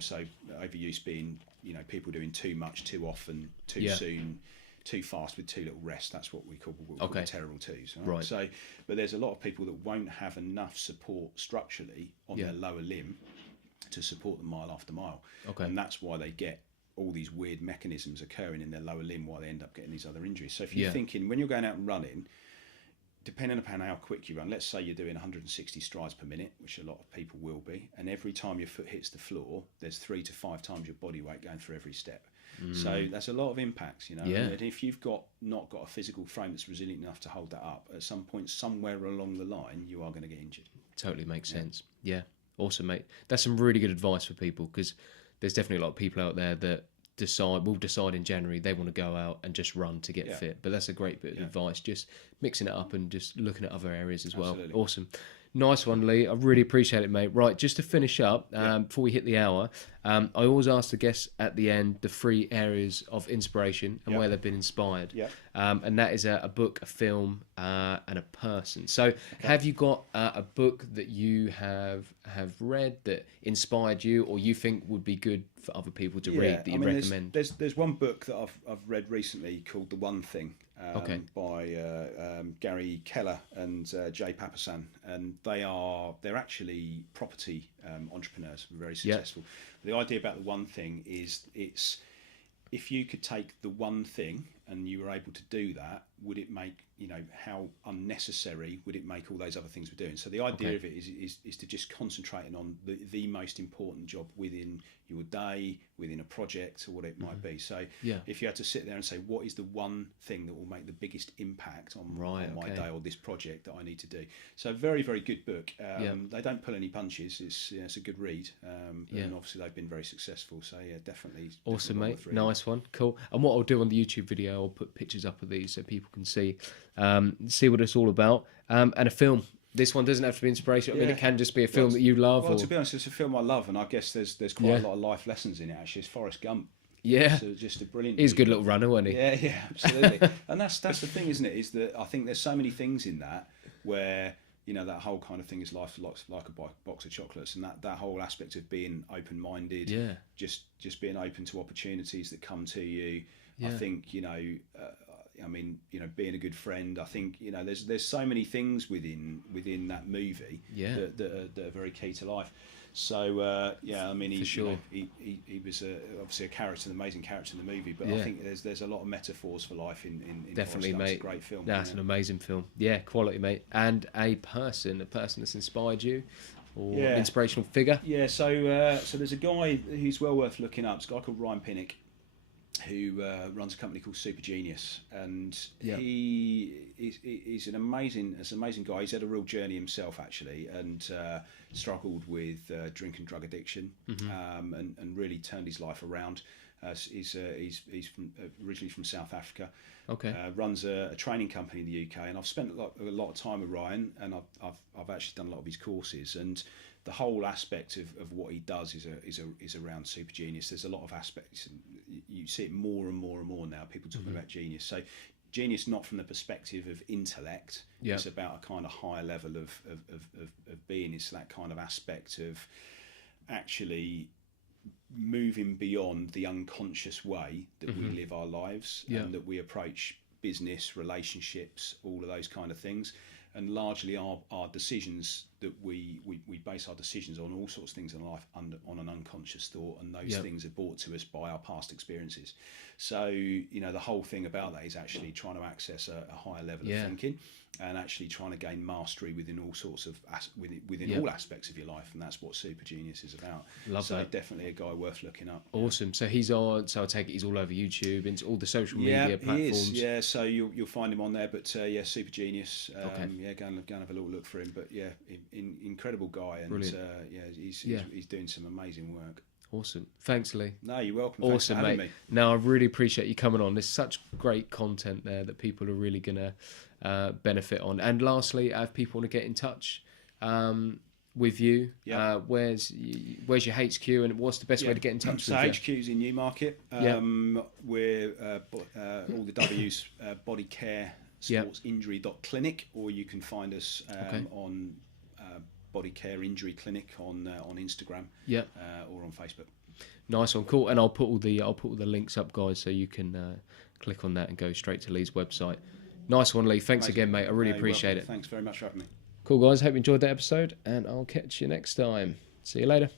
So overuse being, you know, people doing too much, too often, too soon, too fast with too little rest. That's what we call the terrible twos. Right? So, but there's a lot of people that won't have enough support structurally on their lower limb to support them mile after mile. Okay. And that's why they get all these weird mechanisms occurring in their lower limb, why they end up getting these other injuries. So if you're thinking, when you're going out and running, depending upon how quick you run, let's say you're doing 160 strides per minute, which a lot of people will be, and every time your foot hits the floor, there's 3 to 5 times your body weight going through every step. So that's a lot of impacts, you know. Yeah. And if you've not got a physical frame that's resilient enough to hold that up, at some point, somewhere along the line, you are going to get injured. Totally makes sense. Yeah, awesome, mate. That's some really good advice for people, because there's definitely a lot of people out there that will decide in January they want to go out and just run to get fit. But that's a great bit of advice, just mixing it up and just looking at other areas as well. Absolutely. Awesome. Nice one, Lee. I really appreciate it, mate. Right, just to finish up, before we hit the hour, I always ask the guests at the end the 3 areas of inspiration and where they've been inspired. And that is a book, a film, and a person. So have you got a book that you have read that inspired you, or you think would be good for other people to read that you recommend? There's one book that I've read recently called The One Thing. By Gary Keller and Jay Papasan, and they're actually property entrepreneurs, very successful. The idea about The One Thing is, it's if you could take the one thing and you were able to do that, would it make, how unnecessary would it make all those other things we're doing? So the idea of it is to just concentrating on the most important job within your day, within a project, or what it might be. So if you had to sit there and say, what is the one thing that will make the biggest impact on my day or this project that I need to do? So very, very good book. They don't pull any punches. It's a good read. And obviously they've been very successful. So definitely. Awesome, mate. Nice one. Cool. And what I'll do on the YouTube video, I'll put pictures up of these so people can see what it's all about. And a film. This one doesn't have to be inspiration. I mean, it can just be a film that you love. Well, to be honest, it's a film I love, and I guess there's quite a lot of life lessons in it. Actually, it's Forrest Gump. Yeah, so just a brilliant. He's a good little runner, wasn't he? Yeah, absolutely. And that's the thing, isn't it? Is that I think there's so many things in that where that whole kind of thing is life like a box of chocolates, and that whole aspect of being open-minded, just being open to opportunities that come to you. I think being a good friend. I think there's so many things within that movie that are very key to life. So he was obviously a character, an amazing character in the movie. But I think there's a lot of metaphors for life in definitely, Forrest Gump. mate. It's a great film. That's an amazing film. Yeah, quality, mate. And a person that's inspired you, or an inspirational figure. Yeah. So there's a guy who's well worth looking up. It's a guy called Ryan Pinnock, who runs a company called Super Genius, and he's an amazing guy. He's had a real journey himself, actually, and struggled with drink and drug addiction, and really turned his life around. He's originally from South Africa. Runs a training company in the UK, and I've spent a lot of time with Ryan, and I've actually done a lot of his courses, and the whole aspect of what he does is around Super Genius. There's a lot of aspects, and you see it more and more and more now. People talking about genius. So genius, not from the perspective of intellect. It's about a kind of higher level of being. It's that kind of aspect of actually moving beyond the unconscious way that we live our lives, and that we approach business, relationships, all of those kind of things. And largely our decisions, that we base our decisions on all sorts of things in life on an unconscious thought, and those things are brought to us by our past experiences. So the whole thing about that is actually trying to access a higher level of thinking, and actually trying to gain mastery within all sorts of within all aspects of your life, and that's what Super Genius is about. Love that. Definitely a guy worth looking up. Awesome. So he's on. So I take it he's all over YouTube, into all the social media platforms. He is. Yeah. So you'll find him on there. But Super Genius. Go and have a little look for him. But incredible guy, and he's doing some amazing work. Awesome. Thanks, Lee. No, you're welcome. Awesome, Thanks for having mate. me. No, I really appreciate you coming on. There's such great content there that people are really going to benefit on. And lastly, if people want to get in touch with you, where's your HQ, and what's the best way to get in touch with you? So HQ's in Newmarket. We're all the W's, BodyCare Sports Injury Clinic, or you can find us on BodyCare Injury Clinic on Instagram, or on Facebook. Nice one, cool. And I'll put all the links up, guys, so you can click on that and go straight to Lee's website. Nice one, Lee. Thanks again, mate. I really appreciate it. Thanks very much for having me. Cool, guys. Hope you enjoyed that episode, and I'll catch you next time. See you later.